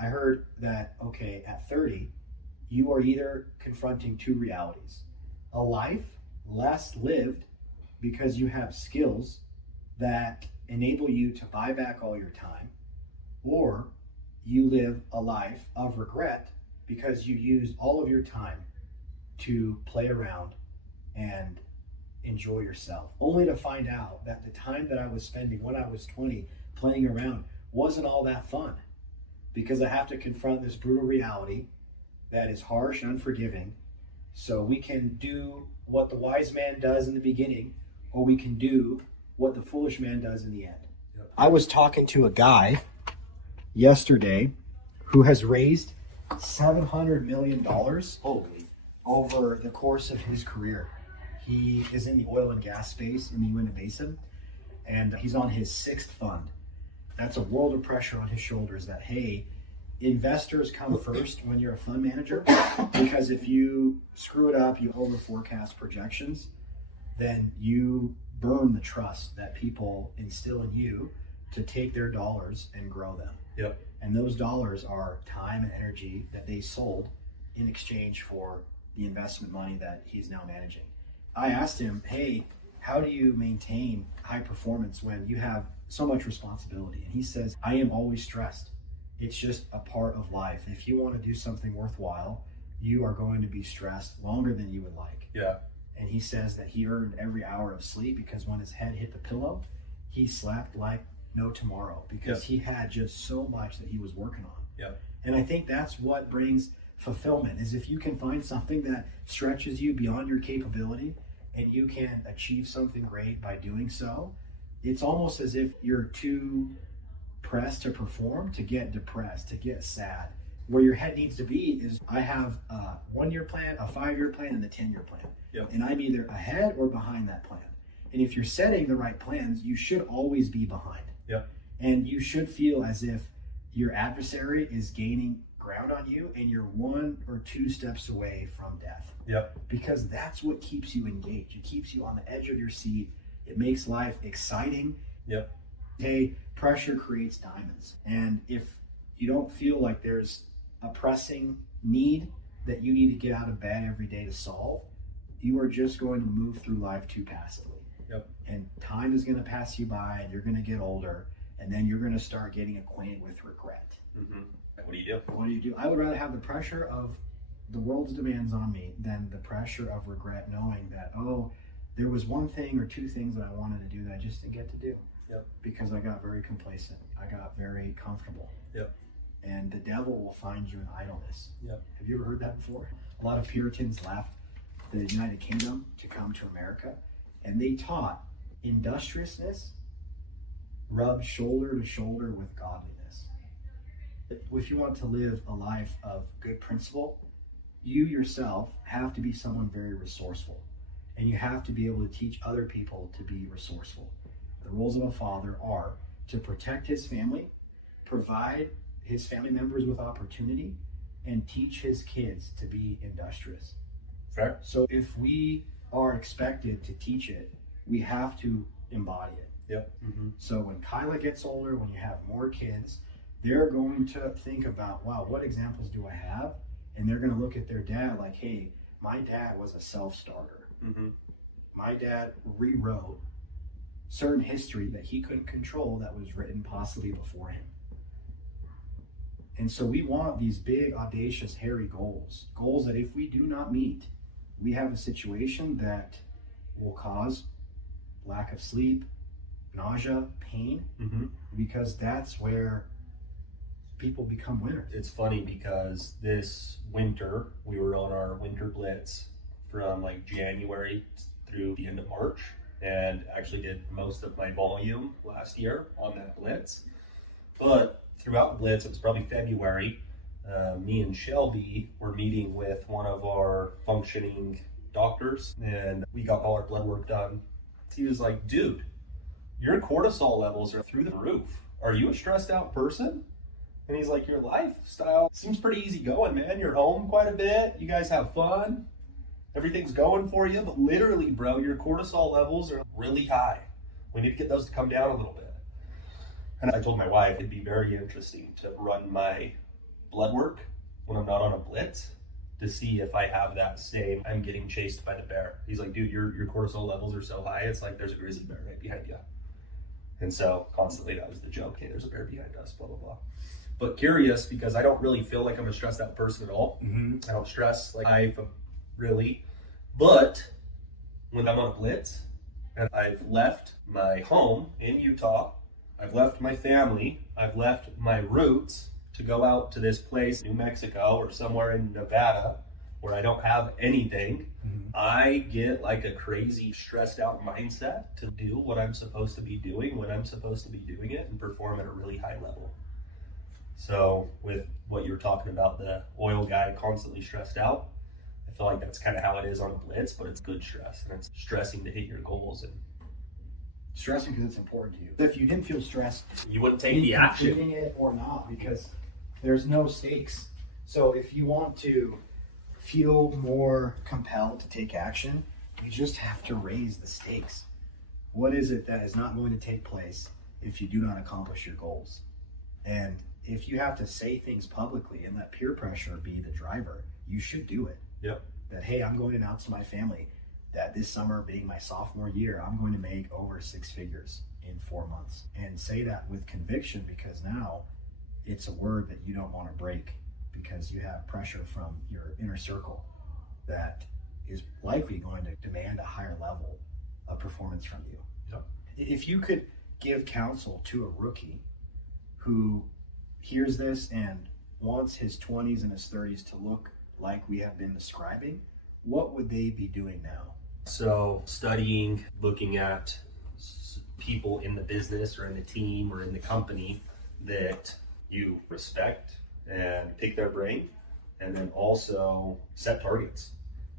I heard that, okay, at 30, you are either confronting two realities: a life less lived because you have skills that enable you to buy back all your time, or you live a life of regret because you used all of your time to play around and enjoy yourself, only to find out that the time that I was spending when I was 20 playing around wasn't all that fun, because I have to confront this brutal reality that is harsh and unforgiving. So we can do what the wise man does in the beginning, or we can do what the foolish man does in the end. Yep. I was talking to a guy yesterday who has raised $700 million over the course of his career. He is in the oil and gas space in the Uinta Basin, and he's on his 6th fund. That's a world of pressure on his shoulders that, hey, investors come first when you're a fund manager, because if you screw it up, you over forecast projections, then you burn the trust that people instill in you to take their dollars and grow them. Yep. And those dollars are time and energy that they sold in exchange for the investment money that he's now managing. I asked him, hey, how do you maintain high performance when you have so much responsibility? And he says, I am always stressed. It's just a part of life. If you want to do something worthwhile, you are going to be stressed longer than you would like. Yeah. And he says that he earned every hour of sleep because when his head hit the pillow, he slept like no tomorrow, because he had just so much that he was working on. Yeah. And I think that's what brings fulfillment, is if you can find something that stretches you beyond your capability and you can achieve something great by doing so. It's almost as if you're too pressed to perform to get depressed, to get sad. Where your head needs to be is, I have a 1-year plan, a 5-year plan, and a 10-year plan. Yep. And I'm either ahead or behind that plan. And if you're setting the right plans, you should always be behind. Yep. And you should feel as if your adversary is gaining ground on you and you're 1 or 2 steps away from death. Yep. Because that's what keeps you engaged. It keeps you on the edge of your seat. It makes life exciting. Yep. Hey, pressure creates diamonds. And if you don't feel like there's a pressing need that you need to get out of bed every day to solve, you are just going to move through life too passively. Yep. And time is going to pass you by, and you're going to get older, and then you're going to start getting acquainted with regret. Mm-hmm. What do you do? What do you do? I would rather have the pressure of the world's demands on me than the pressure of regret, knowing that, oh, there was 1 thing or 2 things that I wanted to do that I just didn't get to do. Yep. Because I got very complacent. I got very comfortable. Yep. And the devil will find you in idleness. Yep. Have you ever heard that before? A lot of Puritans left the United Kingdom to come to America, and they taught industriousness rubbed shoulder to shoulder with godliness. If you want to live a life of good principle, you yourself have to be someone very resourceful, and you have to be able to teach other people to be resourceful. The roles of a father are to protect his family, provide his family members with opportunity, and teach his kids to be industrious. Fair. So if we are expected to teach it, we have to embody it. Yep. Mm-hmm. So when Kyla gets older, when you have more kids, they're going to think about, wow, what examples do I have? And they're going to look at their dad like, hey, my dad was a self-starter. Mm-hmm. My dad rewrote certain history that he couldn't control that was written possibly before him. And so we want these big, audacious, hairy goals that if we do not meet, we have a situation that will cause lack of sleep, nausea, pain, mm-hmm. because that's where people become winners. It's funny because this winter, we were on our winter blitz from like January through the end of March, and actually did most of my volume last year on that blitz. But throughout the blitz, it was probably February, me and Shelby were meeting with one of our functioning doctors, and we got all our blood work done. He was like, dude, your cortisol levels are through the roof. Are you a stressed out person? And he's like, your lifestyle seems pretty easy going, man. You're home quite a bit. You guys have fun. Everything's going for you, but literally, bro, your cortisol levels are really high. We need to get those to come down a little bit. And I told my wife it'd be very interesting to run my blood work when I'm not on a blitz to see if I have that same, I'm getting chased by the bear. He's like, dude, your cortisol levels are so high, it's like there's a grizzly bear right behind you. And so constantly that was the joke, hey, there's a bear behind us, blah, blah, blah. But curious, because I don't really feel like I'm a stressed out person at all. I don't stress like I really. But when I'm on a blitz and I've left my home in Utah, I've left my family, I've left my roots to go out to this place, New Mexico or somewhere in Nevada, where I don't have anything, I get like a crazy stressed out mindset to do what I'm supposed to be doing when I'm supposed to be doing it and perform at a really high level. So with what you were talking about, the oil guy constantly stressed out, I feel like that's kind of how it is on a blitz, but it's good stress and it's stressing to hit your goals. And stressing because it's important to you. If you didn't feel stressed, you wouldn't take the action. Completing it or not, because there's no stakes. So if you want to feel more compelled to take action, you just have to raise the stakes. What is it that is not going to take place if you do not accomplish your goals? And if you have to say things publicly and let peer pressure be the driver, you should do it. Yep. That, hey, I'm going to announce to my family that this summer, being my sophomore year, I'm going to make over 6 figures in 4 months. And say that with conviction, because now it's a word that you don't want to break, because you have pressure from your inner circle that is likely going to demand a higher level of performance from you. Yep. If you could give counsel to a rookie who hears this and wants his 20s and his 30s to look like we have been describing, what would they be doing now? So studying, looking at people in the business or in the team or in the company that you respect and pick their brain, and then also set targets.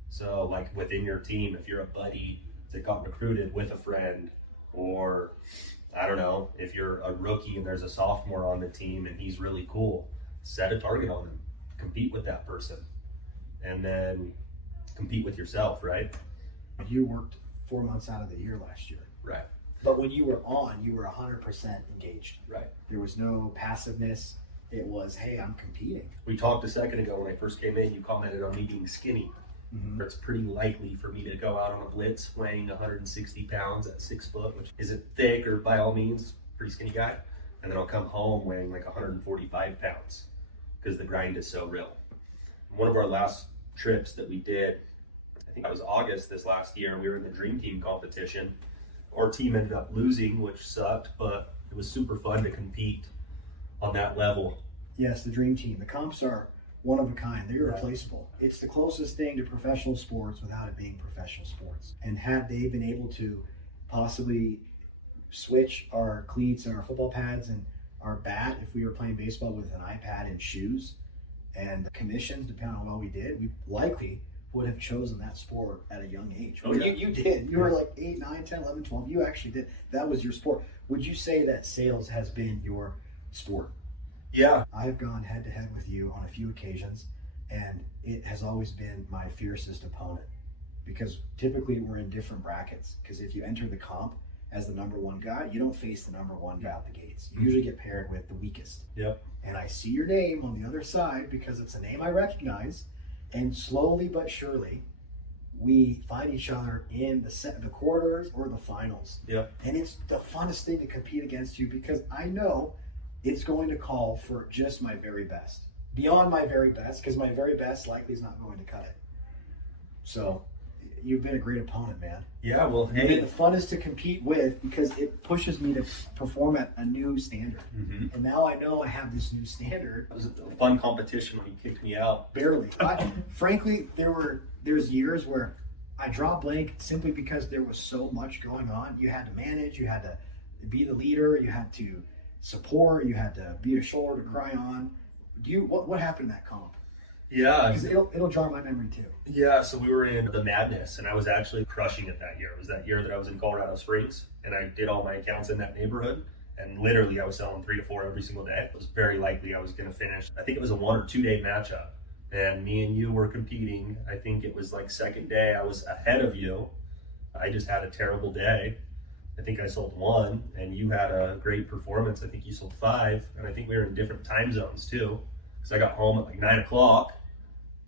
So like within your team, if you're a buddy that got recruited with a friend, or I don't know, if you're a rookie and there's a sophomore on the team and he's really cool, set a target on him, compete with that person, and then compete with yourself, right? You worked 4 months out of the year last year. Right. But when you were on, you were 100% engaged. Right. There was no passiveness. It was, hey, I'm competing. We talked a second ago when I first came in, you commented on me being skinny. It's pretty likely for me to go out on a blitz weighing 160 pounds at 6 foot, which isn't thick or by all means, pretty skinny guy. And then I'll come home weighing like 145 pounds because the grind is so real. One of our last trips that we did, I think that was August this last year, we were in the Dream Team competition. Our team ended up losing, which sucked, but it was super fun to compete on that level. Yes, the Dream Team. The comps are one of a kind. They're irreplaceable. It's the closest thing to professional sports without it being professional sports. And had they been able to possibly switch our cleats and our football pads and our bat, if we were playing baseball with an iPad and shoes and commissions, depending on what we did, we likely would have chosen that sport at a young age. Oh, yeah. You did. You were like 8, 9, 10, 11, 12. You actually did. That was your sport. Would you say that sales has been your sport? Yeah. I've gone head to head with you on a few occasions, and it has always been my fiercest opponent, because typically we're in different brackets. Because if you enter the comp as the number one guy, you don't face the number one guy out the gates. You usually get paired with the weakest. Yep. And I see your name on the other side because it's a name I recognize, and slowly but surely we find each other in the quarters or the finals. Yep. And it's the funnest thing to compete against you, because I know it's going to call for just my very best. Beyond my very best, because my very best likely is not going to cut it. So you've been a great opponent, man. Yeah, well, You've been the funnest to compete with, because it pushes me to perform at a new standard. And now I know I have this new standard. It was a fun competition when you kicked me out. Barely. Frankly, there's years where I draw blank simply because there was so much going on. You had to manage, you had to be the leader, you had to support, you had to be a shoulder to cry on. What happened in that comp? Yeah. Because it'll jar my memory too. Yeah, so we were in the Madness, and I was actually crushing it that year. It was that year that I was in Colorado Springs, and I did all my accounts in that neighborhood, and literally I was selling 3 to 4 every single day. It was very likely I was going to finish. I think it was a 1 or 2 day matchup, and me and you were competing. I think it was like second day, I was ahead of you. I just had a terrible day. I think I sold 1, and you had a great performance. I think you sold 5, and I think we were in different time zones too. Because I got home at like 9 o'clock,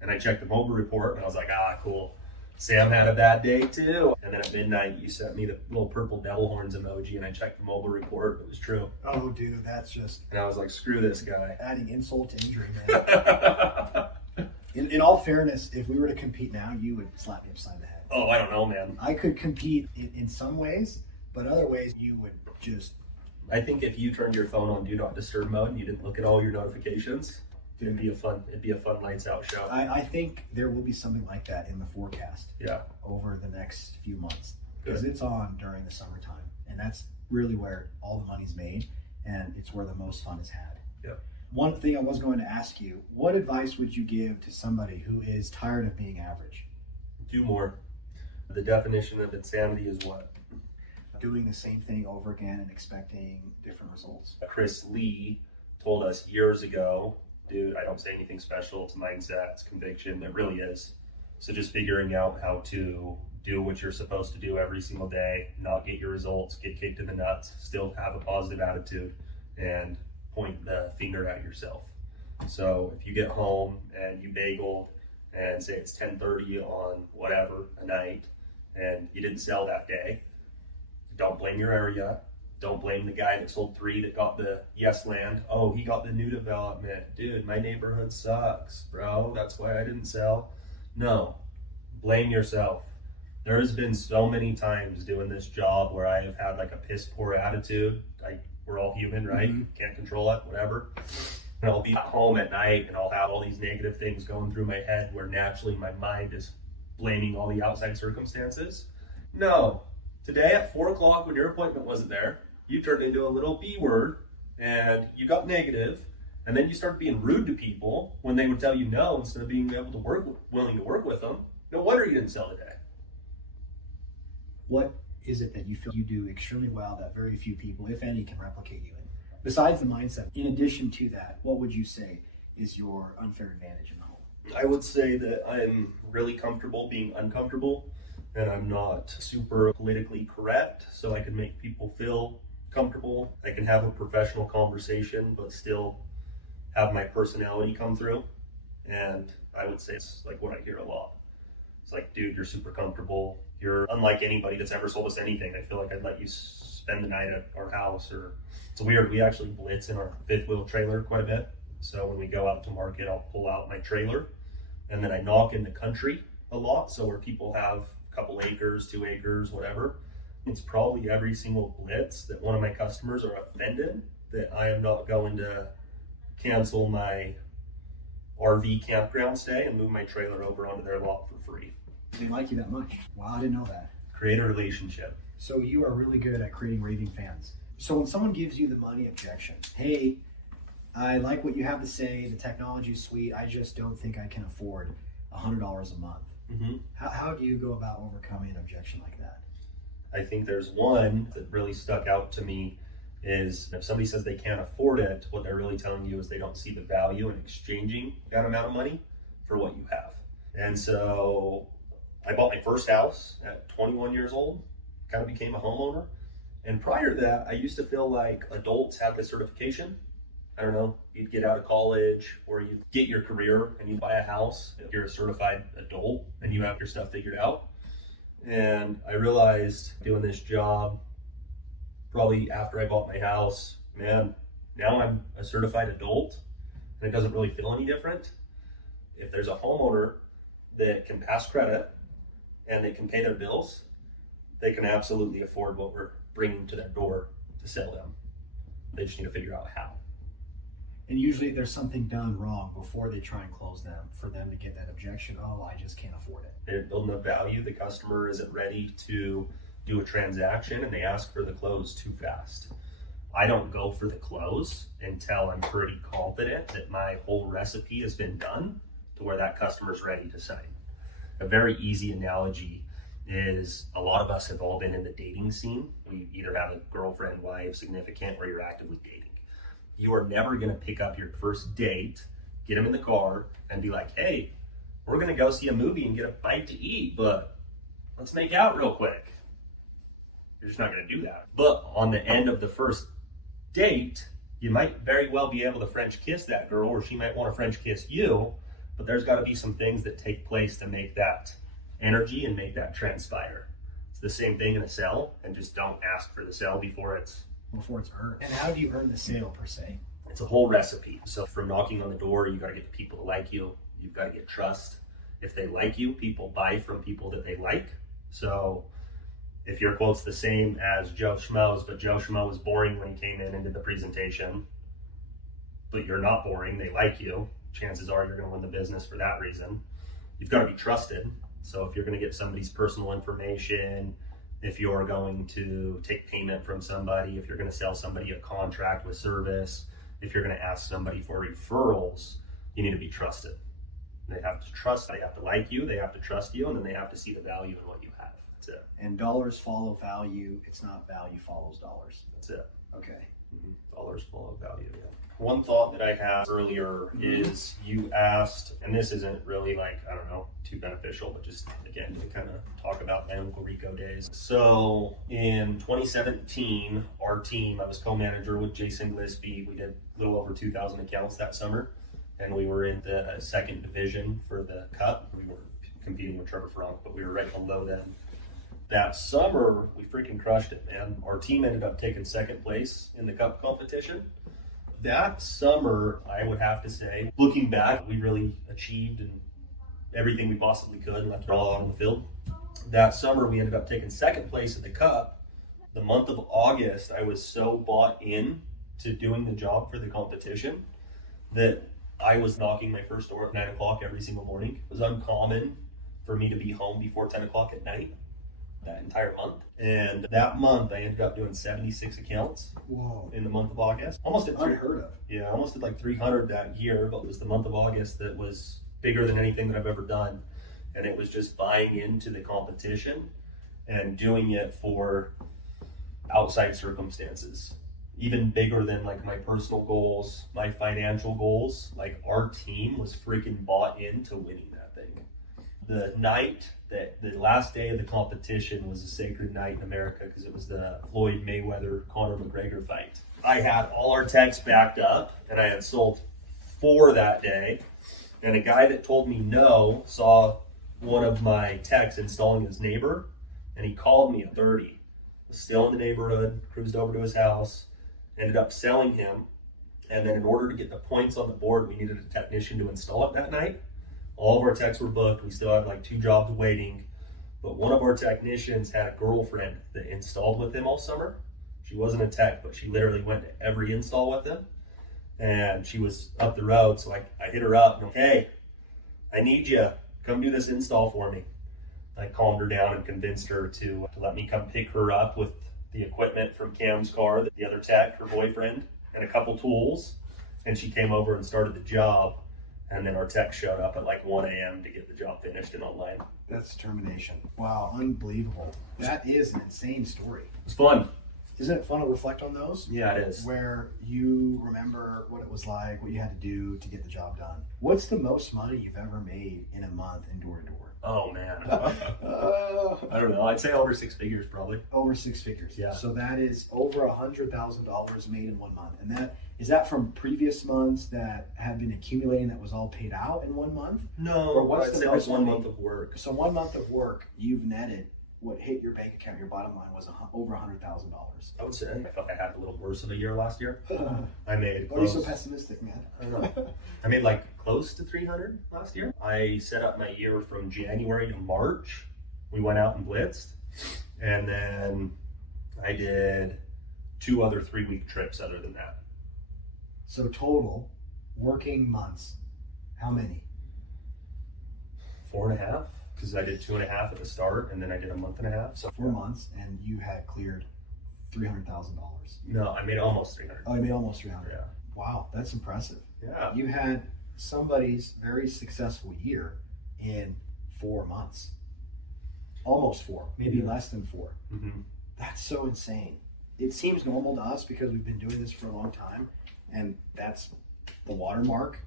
and I checked the mobile report, and I was like, cool. Sam had a bad day too. And then at midnight, you sent me the little purple devil horns emoji, and I checked the mobile report. It was true. Oh, dude, that's just... And I was like, screw this guy. Adding insult to injury, man. In all fairness, if we were to compete now, you would slap me upside the head. Oh, I don't know, man. I could compete in some ways, but other ways you would just... I think if you turned your phone on Do Not Disturb mode and you didn't look at all your notifications, it'd be a fun lights out show. I think there will be something like that in the forecast. Yeah. Over the next few months, because it's on during the summertime, and that's really where all the money's made, and it's where the most fun is had. Yeah. One thing I was going to ask you, what advice would you give to somebody who is tired of being average? Do more. The definition of insanity is what? Doing the same thing over again and expecting different results. Chris Lee told us years ago, dude, I don't say anything special. It's mindset, it's conviction. It really is. So just figuring out how to do what you're supposed to do every single day, not get your results, get kicked in the nuts, still have a positive attitude, and point the finger at yourself. So if you get home and you bageled and say it's 10:30 on whatever, a night, and you didn't sell that day, don't blame your area. Don't blame the guy that sold 3 that got the yes land. Oh, he got the new development. Dude, my neighborhood sucks, bro. That's why I didn't sell. No, blame yourself. There has been so many times doing this job where I have had like a piss poor attitude. We're all human, right? Mm-hmm. Can't control it, whatever. And I'll be at home at night and I'll have all these negative things going through my head where naturally my mind is blaming all the outside circumstances. No, today at 4 o'clock when your appointment wasn't there, you turned into a little B word and you got negative, and then you started being rude to people when they would tell you no instead of being able to willing to work with them. No wonder you didn't sell today. What is it that you feel you do extremely well that very few people, if any, can replicate you in? Besides the mindset, in addition to that, what would you say is your unfair advantage in the home? I would say that I'm really comfortable being uncomfortable, and I'm not super politically correct, so I can make people feel comfortable. I can have a professional conversation, but still have my personality come through. And I would say it's like what I hear a lot. It's like, dude, you're super comfortable. You're unlike anybody that's ever sold us anything. I feel like I'd let you spend the night at our house. Or it's weird. We actually blitz in our 5th wheel trailer quite a bit. So when we go out to market, I'll pull out my trailer, and then I knock in the country a lot. So where people have a couple acres, 2 acres, whatever. It's probably every single blitz that one of my customers are offended that I am not going to cancel my RV campground stay and move my trailer over onto their lot for free. They like you that much. Wow, I didn't know that. Create a relationship. So you are really good at creating raving fans. So when someone gives you the money objection, hey, I like what you have to say, the technology is sweet, I just don't think I can afford $100 a month. Mm-hmm. How do you go about overcoming an objection like that? I think there's one that really stuck out to me is if somebody says they can't afford it, what they're really telling you is they don't see the value in exchanging that amount of money for what you have. And so I bought my first house at 21 years old, kind of became a homeowner. And prior to that, I used to feel like adults had the certification. I don't know, you'd get out of college or you'd get your career and you buy a house. You're a certified adult and you have your stuff figured out. And I realized doing this job, probably after I bought my house, man, now I'm a certified adult and it doesn't really feel any different. If there's a homeowner that can pass credit and they can pay their bills, they can absolutely afford what we're bringing to their door to sell them. They just need to figure out how. And usually there's something done wrong before they try and close them for them to get that objection. Oh, I just can't afford it. They're building up value. The customer isn't ready to do a transaction and they ask for the close too fast. I don't go for the close until I'm pretty confident that my whole recipe has been done to where that customer's ready to sign. A very easy analogy is a lot of us have all been in the dating scene. We either have a girlfriend, wife, significant, or you're actively dating. You are never going to pick up your first date get them in the car and be like, hey, we're going to go see a movie and get a bite to eat, but let's make out real quick. You're just not going to do that. But on the end of the first date, you might very well be able to French kiss that girl, or she might want to French kiss you, but there's got to be some things that take place to make that energy and make that transpire. It's the same thing in a sale, and just don't ask for the sale before it's earned. And how do you earn the sale per se? It's a whole recipe. So from knocking on the door, you got to get the people to like you. You've got to get trust. If they like you, people buy from people that they like. So if your quote's the same as Joe Schmo's, but Joe Schmo was boring when he came in and did the presentation, but you're not boring, they like you, chances are you're going to win the business for that reason. You've got to be trusted. So if you're going to get somebody's personal information, if you're going to take payment from somebody, if you're going to sell somebody a contract with service, if you're going to ask somebody for referrals, you need to be trusted. They have to trust, they have to like you, they have to trust you, and then they have to see the value in what you have. That's it. And dollars follow value. It's not value follows dollars. That's it. Okay. Dollars follow value, yeah. One thought that I had earlier is you asked, and this isn't really like, I don't know, too beneficial, but just again, to kind of talk about my Uncle Rico days. So in 2017, our team, I was co-manager with Jason Gillespie. We did a little over 2,000 accounts that summer, and we were in the second division for the Cup. We were competing with Trevor Frank, but we were right below them. That summer, we freaking crushed it, man. Our team ended up taking second place in the Cup competition. That summer, I would have to say, looking back, we really achieved and everything we possibly could and left it all out on the field. That summer, we ended up taking second place at the Cup. The month of August, I was so bought in to doing the job for the competition that I was knocking my first door at 9 o'clock every single morning. It was uncommon for me to be home before 10 o'clock at night that entire month. And that month, I ended up doing 76 accounts. Whoa. In the month of August. Almost did unheard of. Yeah, I almost did like 300 that year, but it was the month of August that was bigger than anything that I've ever done. And it was just buying into the competition and doing it for outside circumstances. Even bigger than like my personal goals, my financial goals. Like our team was freaking bought into winning that thing. The night that the last day of the competition was a sacred night in America because it was the Floyd Mayweather-Conor McGregor fight. I had all our techs backed up and I had sold 4 that day. And a guy that told me no saw one of my techs installing his neighbor and he called me at 30. Was still in the neighborhood, cruised over to his house, ended up selling him. And then in order to get the points on the board, we needed a technician to install it that night. All of our techs were booked. We still had like 2 jobs waiting. But one of our technicians had a girlfriend that installed with him all summer. She wasn't a tech, but she literally went to every install with him. And she was up the road. So I hit her up and I'm, hey, I need you. Come do this install for me. I calmed her down and convinced her to let me come pick her up with the equipment from Cam's car, the other tech, her boyfriend, and a couple tools. And she came over and started the job. And then our tech showed up at like 1 a.m. to get the job finished and online. That's determination. Wow, unbelievable. That is an insane story. It's fun. Isn't it fun to reflect on those? Yeah, it is. Where you remember what it was like, what you had to do to get the job done. What's the most money you've ever made in a month in door-to-door? Oh, man. I don't know. I'd say over 6 figures, probably. Over 6 figures. Yeah. So that is over $100,000 made in 1 month. And is that from previous months that have been accumulating that was all paid out in 1 month? No, Or what's I'd the say most like 1 money? month of work. So 1 month of work, you've netted what hit your bank account, your bottom line was over $100,000. I would say I felt I had a little worse of a year last year. I made Why are you so pessimistic, man? I don't know. I made like close to 300 last year. I set up my year from January to March. We went out and blitzed. And then I did 2 other 3-week trips other than that. So total working months, how many? 4.5. Because I did 2.5 at the start, and then I did a month and a half. So 4 months, and you had cleared $300,000. No, I made almost 300. Oh, you made almost 300. Yeah. Wow, that's impressive. Yeah. You had somebody's very successful year in 4 months. Almost 4, maybe less than 4. Mm-hmm. That's so insane. It seems normal to us because we've been doing this for a long time, and that's the watermark.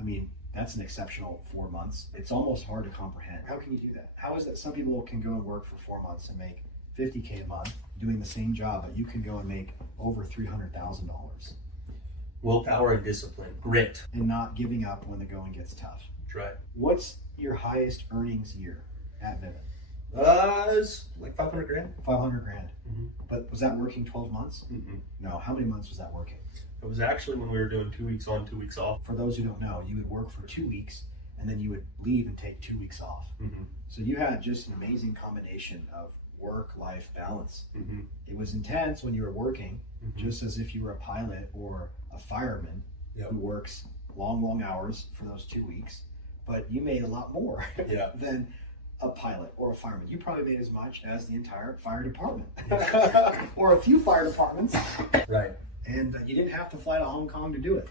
I mean, that's an exceptional 4 months. It's almost hard to comprehend. How can you do that? How is it some people can go and work for 4 months and make $50K a month doing the same job, but you can go and make over $300,000? Willpower and discipline, grit. And not giving up when the going gets tough. That's right. What's your highest earnings year at Vivint? It's like 500 grand. 500 grand. Mm-hmm. But was that working 12 months? Mm-hmm. No. How many months was that working? It was actually when we were doing 2 weeks on, 2 weeks off. For those who don't know, you would work for 2 weeks and then you would leave and take 2 weeks off. Mm-hmm. So you had just an amazing combination of work-life balance. Mm-hmm. It was intense when you were working, Mm-hmm. just as if you were a pilot or a fireman who works long hours for those 2 weeks, but you made a lot more than a pilot or a fireman. You probably made as much as the entire fire department or a few fire departments. Right. And you didn't have to fly to Hong Kong to do it.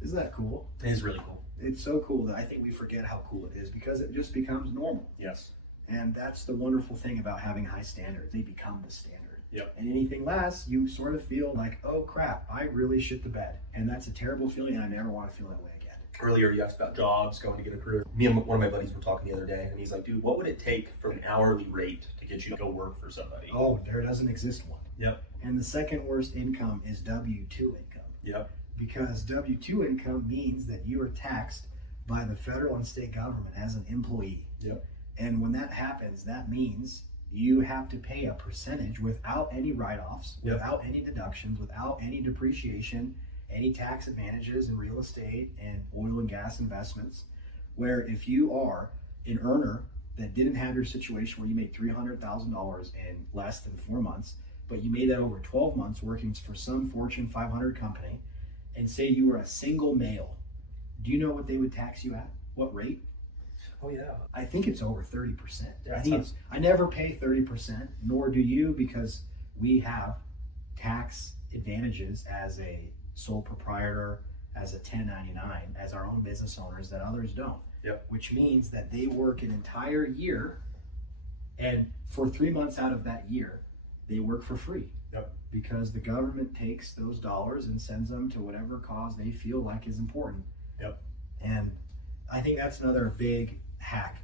Isn't that cool? It is really cool. It's so cool that I think we forget how cool it is because it just becomes normal. Yes. And that's the wonderful thing about having high standards. They become the standard. Yep. And anything less, you sort of feel like, oh crap, I really shit the bed. And that's a terrible feeling, and I never want to feel that way again. Earlier, you asked about jobs, going to get a career. Me and one of my buddies were talking the other day, and he's like, dude, what would it take for an hourly rate to get you to go work for somebody? Oh, there doesn't exist one. Yep. And the second worst income is W-2 income. Yep. Because W-2 income means that you are taxed by the federal and state government as an employee. Yep. And when that happens, that means you have to pay a percentage without any write-offs, without any deductions, without any depreciation, any tax advantages in real estate and oil and gas investments, where if you are an earner that didn't have your situation where you made $300,000 in less than 4 months, but you made that over 12 months working for some Fortune 500 company, and say you were a single male, do you know what they would tax you at? What rate? Oh, yeah. I think it's over 30%. Yeah, I never pay 30%, nor do you, because we have tax advantages as a sole proprietor, as a 1099, as our own business owners that others don't. Yep. Which means that they work an entire year, and for 3 months out of that year, they work for free. Yep. Because the government takes those dollars and sends them to whatever cause they feel like is important. Yep. And I think that's another big hack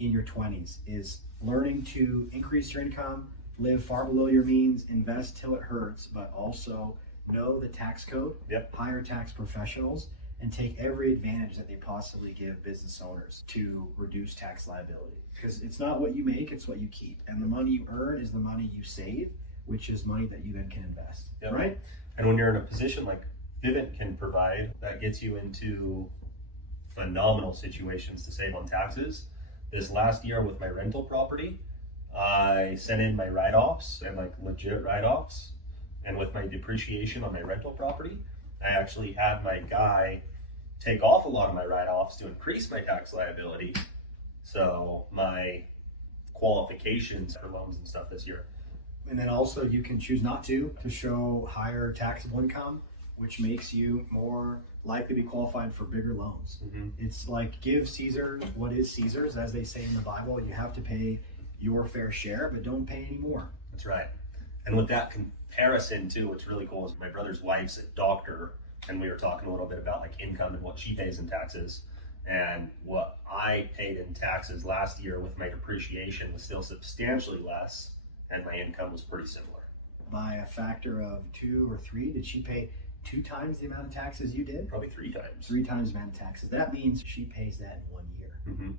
in your 20s is learning to increase your income, live far below your means, invest till it hurts, but also know the tax code, hire tax professionals, and take every advantage that they possibly give business owners to reduce tax liability. Because it's not what you make, it's what you keep. And the money you earn is the money you save, which is money that you then can invest, right? And when you're in a position like Vivint can provide, that gets you into phenomenal situations to save on taxes. This last year with my rental property, I sent in my write-offs and like legit write-offs. And with my depreciation on my rental property, I actually had my guy take off a lot of my write-offs to increase my tax liability. So my qualifications for loans and stuff this year. And then also you can choose not to show higher taxable income, which makes you more likely to be qualified for bigger loans. Mm-hmm. It's like give Caesar what is Caesar's, as they say in the Bible. You have to pay your fair share, but don't pay any more. That's right. And with that comparison too, what's really cool is my brother's wife's a doctor, and we were talking a little bit about like income and what she pays in taxes. And what I paid in taxes last year with my depreciation was still substantially less, and my income was pretty similar. By a factor of 2 or 3, did she pay 2 times the amount of taxes you did? Probably 3 times. 3 times the amount of taxes. That means she pays that in 1 year. Mm-hmm.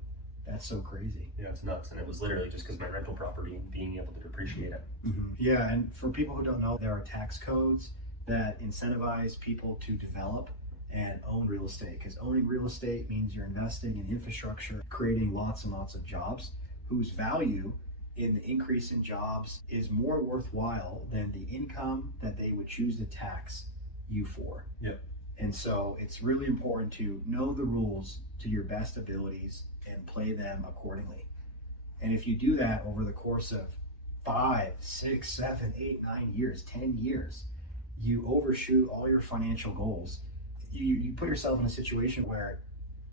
That's so crazy. Yeah, it's nuts. And it was literally just because my rental property and being able to depreciate it. Mm-hmm. Yeah, and for people who don't know, there are tax codes that incentivize people to develop and own real estate, because owning real estate means you're investing in infrastructure, creating lots and lots of jobs whose value in the increase in jobs is more worthwhile than the income that they would choose to tax you for. Yep. And so it's really important to know the rules to your best abilities and play them accordingly. And if you do that over the course of 5, 6, 7, 8, 9 years, 10 years, you overshoot all your financial goals. You put yourself in a situation where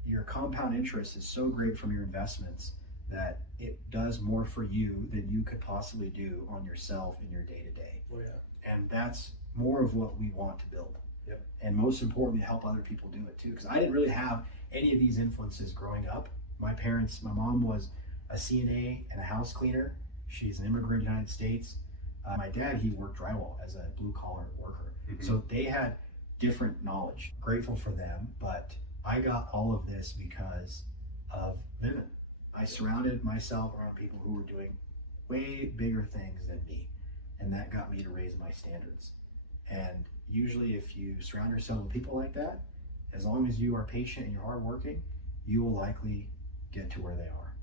your compound interest is so great from your investments that it does more for you than you could possibly do on yourself in your day-to-day. Oh, yeah. And that's more of what we want to build. Yep. And most importantly, help other people do it too. Because I didn't really have any of these influences growing up. My mom was a CNA and a house cleaner. She's an immigrant in the United States. My dad, he worked drywall as a blue collar worker. So they had different knowledge. Grateful for them, but I got all of this because of Vivint. I surrounded myself around people who were doing way bigger things than me, and that got me to raise my standards. And usually if you surround yourself with people like that, as long as you are patient and you're hardworking, you will likely get to where they are.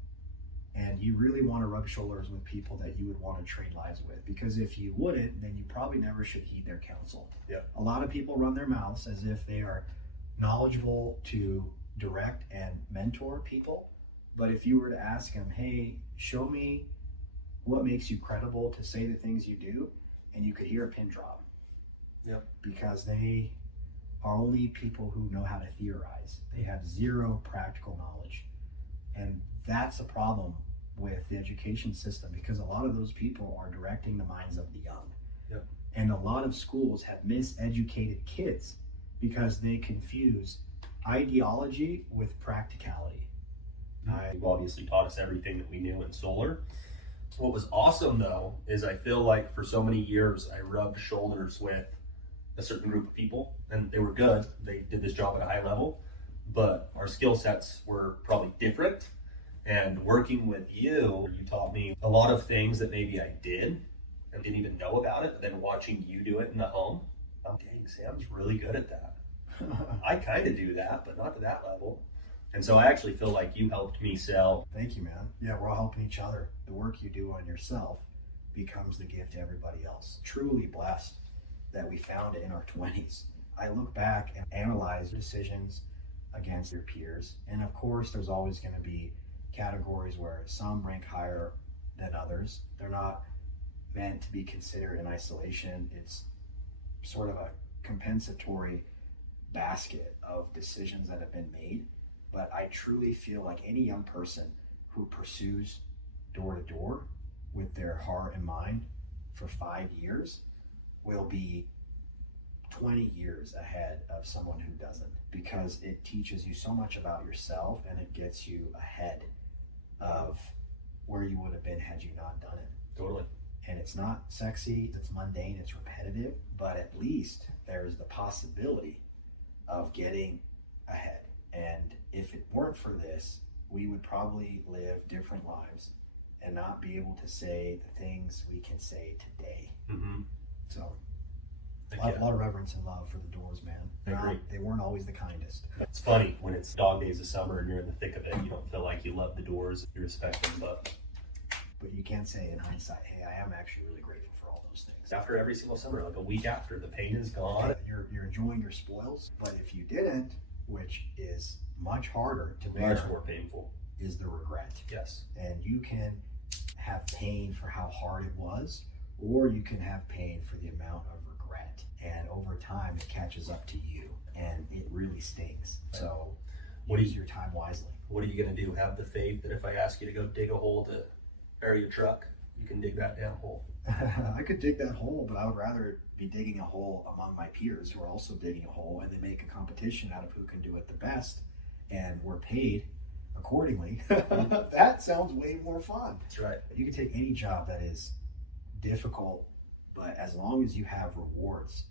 And you really want to rub shoulders with people that you would want to trade lives with, because if you wouldn't, then you probably never should heed their counsel. Yep. A lot of people run their mouths as if they are knowledgeable to direct and mentor people. But if you were to ask them, hey, show me what makes you credible to say the things you do, and you could hear a pin drop. Yep. Because they are only people who know how to theorize. They have zero practical knowledge. And that's a problem with the education system, because a lot of those people are directing the minds of the young. Yep. And a lot of schools have miseducated kids because they confuse ideology with practicality. You've obviously taught us everything that we knew in solar. What was awesome though is I feel like for so many years I rubbed shoulders with a certain group of people, and they were good. They did this job at a high level, but our skill sets were probably different. And working with you taught me a lot of things that maybe I did and didn't even know about it. But then watching you do it in the home, I'm dang, Sam's really good at that. I kind of do that, but not to that level. And so I actually feel like you helped me sell. Thank you, man. Yeah, we're all helping each other. The work you do on yourself becomes the gift to everybody else. Truly blessed that we found it in our 20s. I look back and analyze decisions against your peers. And of course, there's always going to be categories where some rank higher than others. They're not meant to be considered in isolation. It's sort of a compensatory basket of decisions that have been made. But I truly feel like any young person who pursues door to door with their heart and mind for 5 years will be 20 years ahead of someone who doesn't, because it teaches you so much about yourself and it gets you ahead of where you would have been had you not done it. Totally. And it's not sexy, it's mundane, it's repetitive, but at least there's the possibility of getting ahead. And if it weren't for this, we would probably live different lives and not be able to say the things we can say today. So a lot of reverence and love for the doors, man. I agree. They weren't always the kindest. It's funny when it's dog days of summer and you're in the thick of it, you don't feel like you love the doors, you respect them, but you can't say in hindsight, hey, I am actually really grateful for all those things. after every single summer, like a week after, the pain is gone. You're enjoying your spoils, but if you didn't, which is much harder to bear, Much more painful. is the regret. Yes. And you can have pain for how hard it was, or you can have pain for the amount of regret. And over time, it catches up to you, and it really stings. So use your time wisely. What are you going to do? Have the faith that if I ask you to go dig a hole to bury your truck, you can dig that damn hole? I could dig that hole, but I would rather be digging a hole among my peers who are also digging a hole, and they make a competition out of who can do it the best, and we're paid accordingly. That sounds way more fun. That's right. You can take any job that is difficult, but as long as you have rewards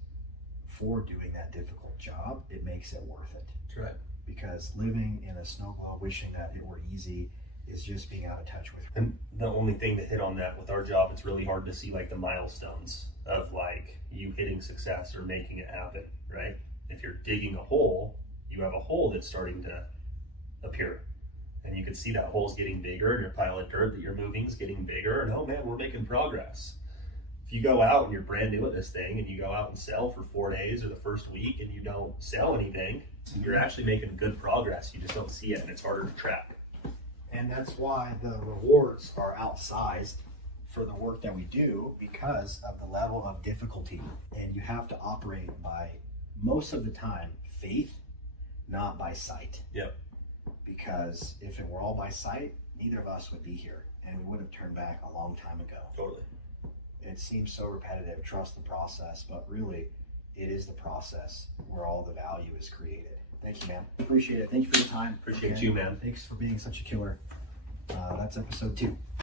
for doing that difficult job, it makes it worth it. That's right. Because living in a snow globe wishing that it were easy is just being out of touch with. And the only thing to hit on that with our job, it's really hard to see like the milestones of like you hitting success or making it happen, right? If you're digging a hole, you have a hole that's starting to appear. And you can see that hole's getting bigger, and your pile of dirt that you're moving is getting bigger. And oh man, we're making progress. If you go out and you're brand new at this thing and you go out and sell for 4 days or the first week and you don't sell anything, you're actually making good progress. You just don't see it, and it's harder to track. And that's why the rewards are outsized for the work that we do, because of the level of difficulty. And you have to operate by, most of the time, faith, not by sight. Yep. Because if it were all by sight, neither of us would be here, and we would have turned back a long time ago. Totally. It seems so repetitive, trust the process, but really it is the process where all the value is created. Thank you, man. Appreciate it. Thank you for your time. Appreciate you, man. Thanks for being such a killer. That's episode 2.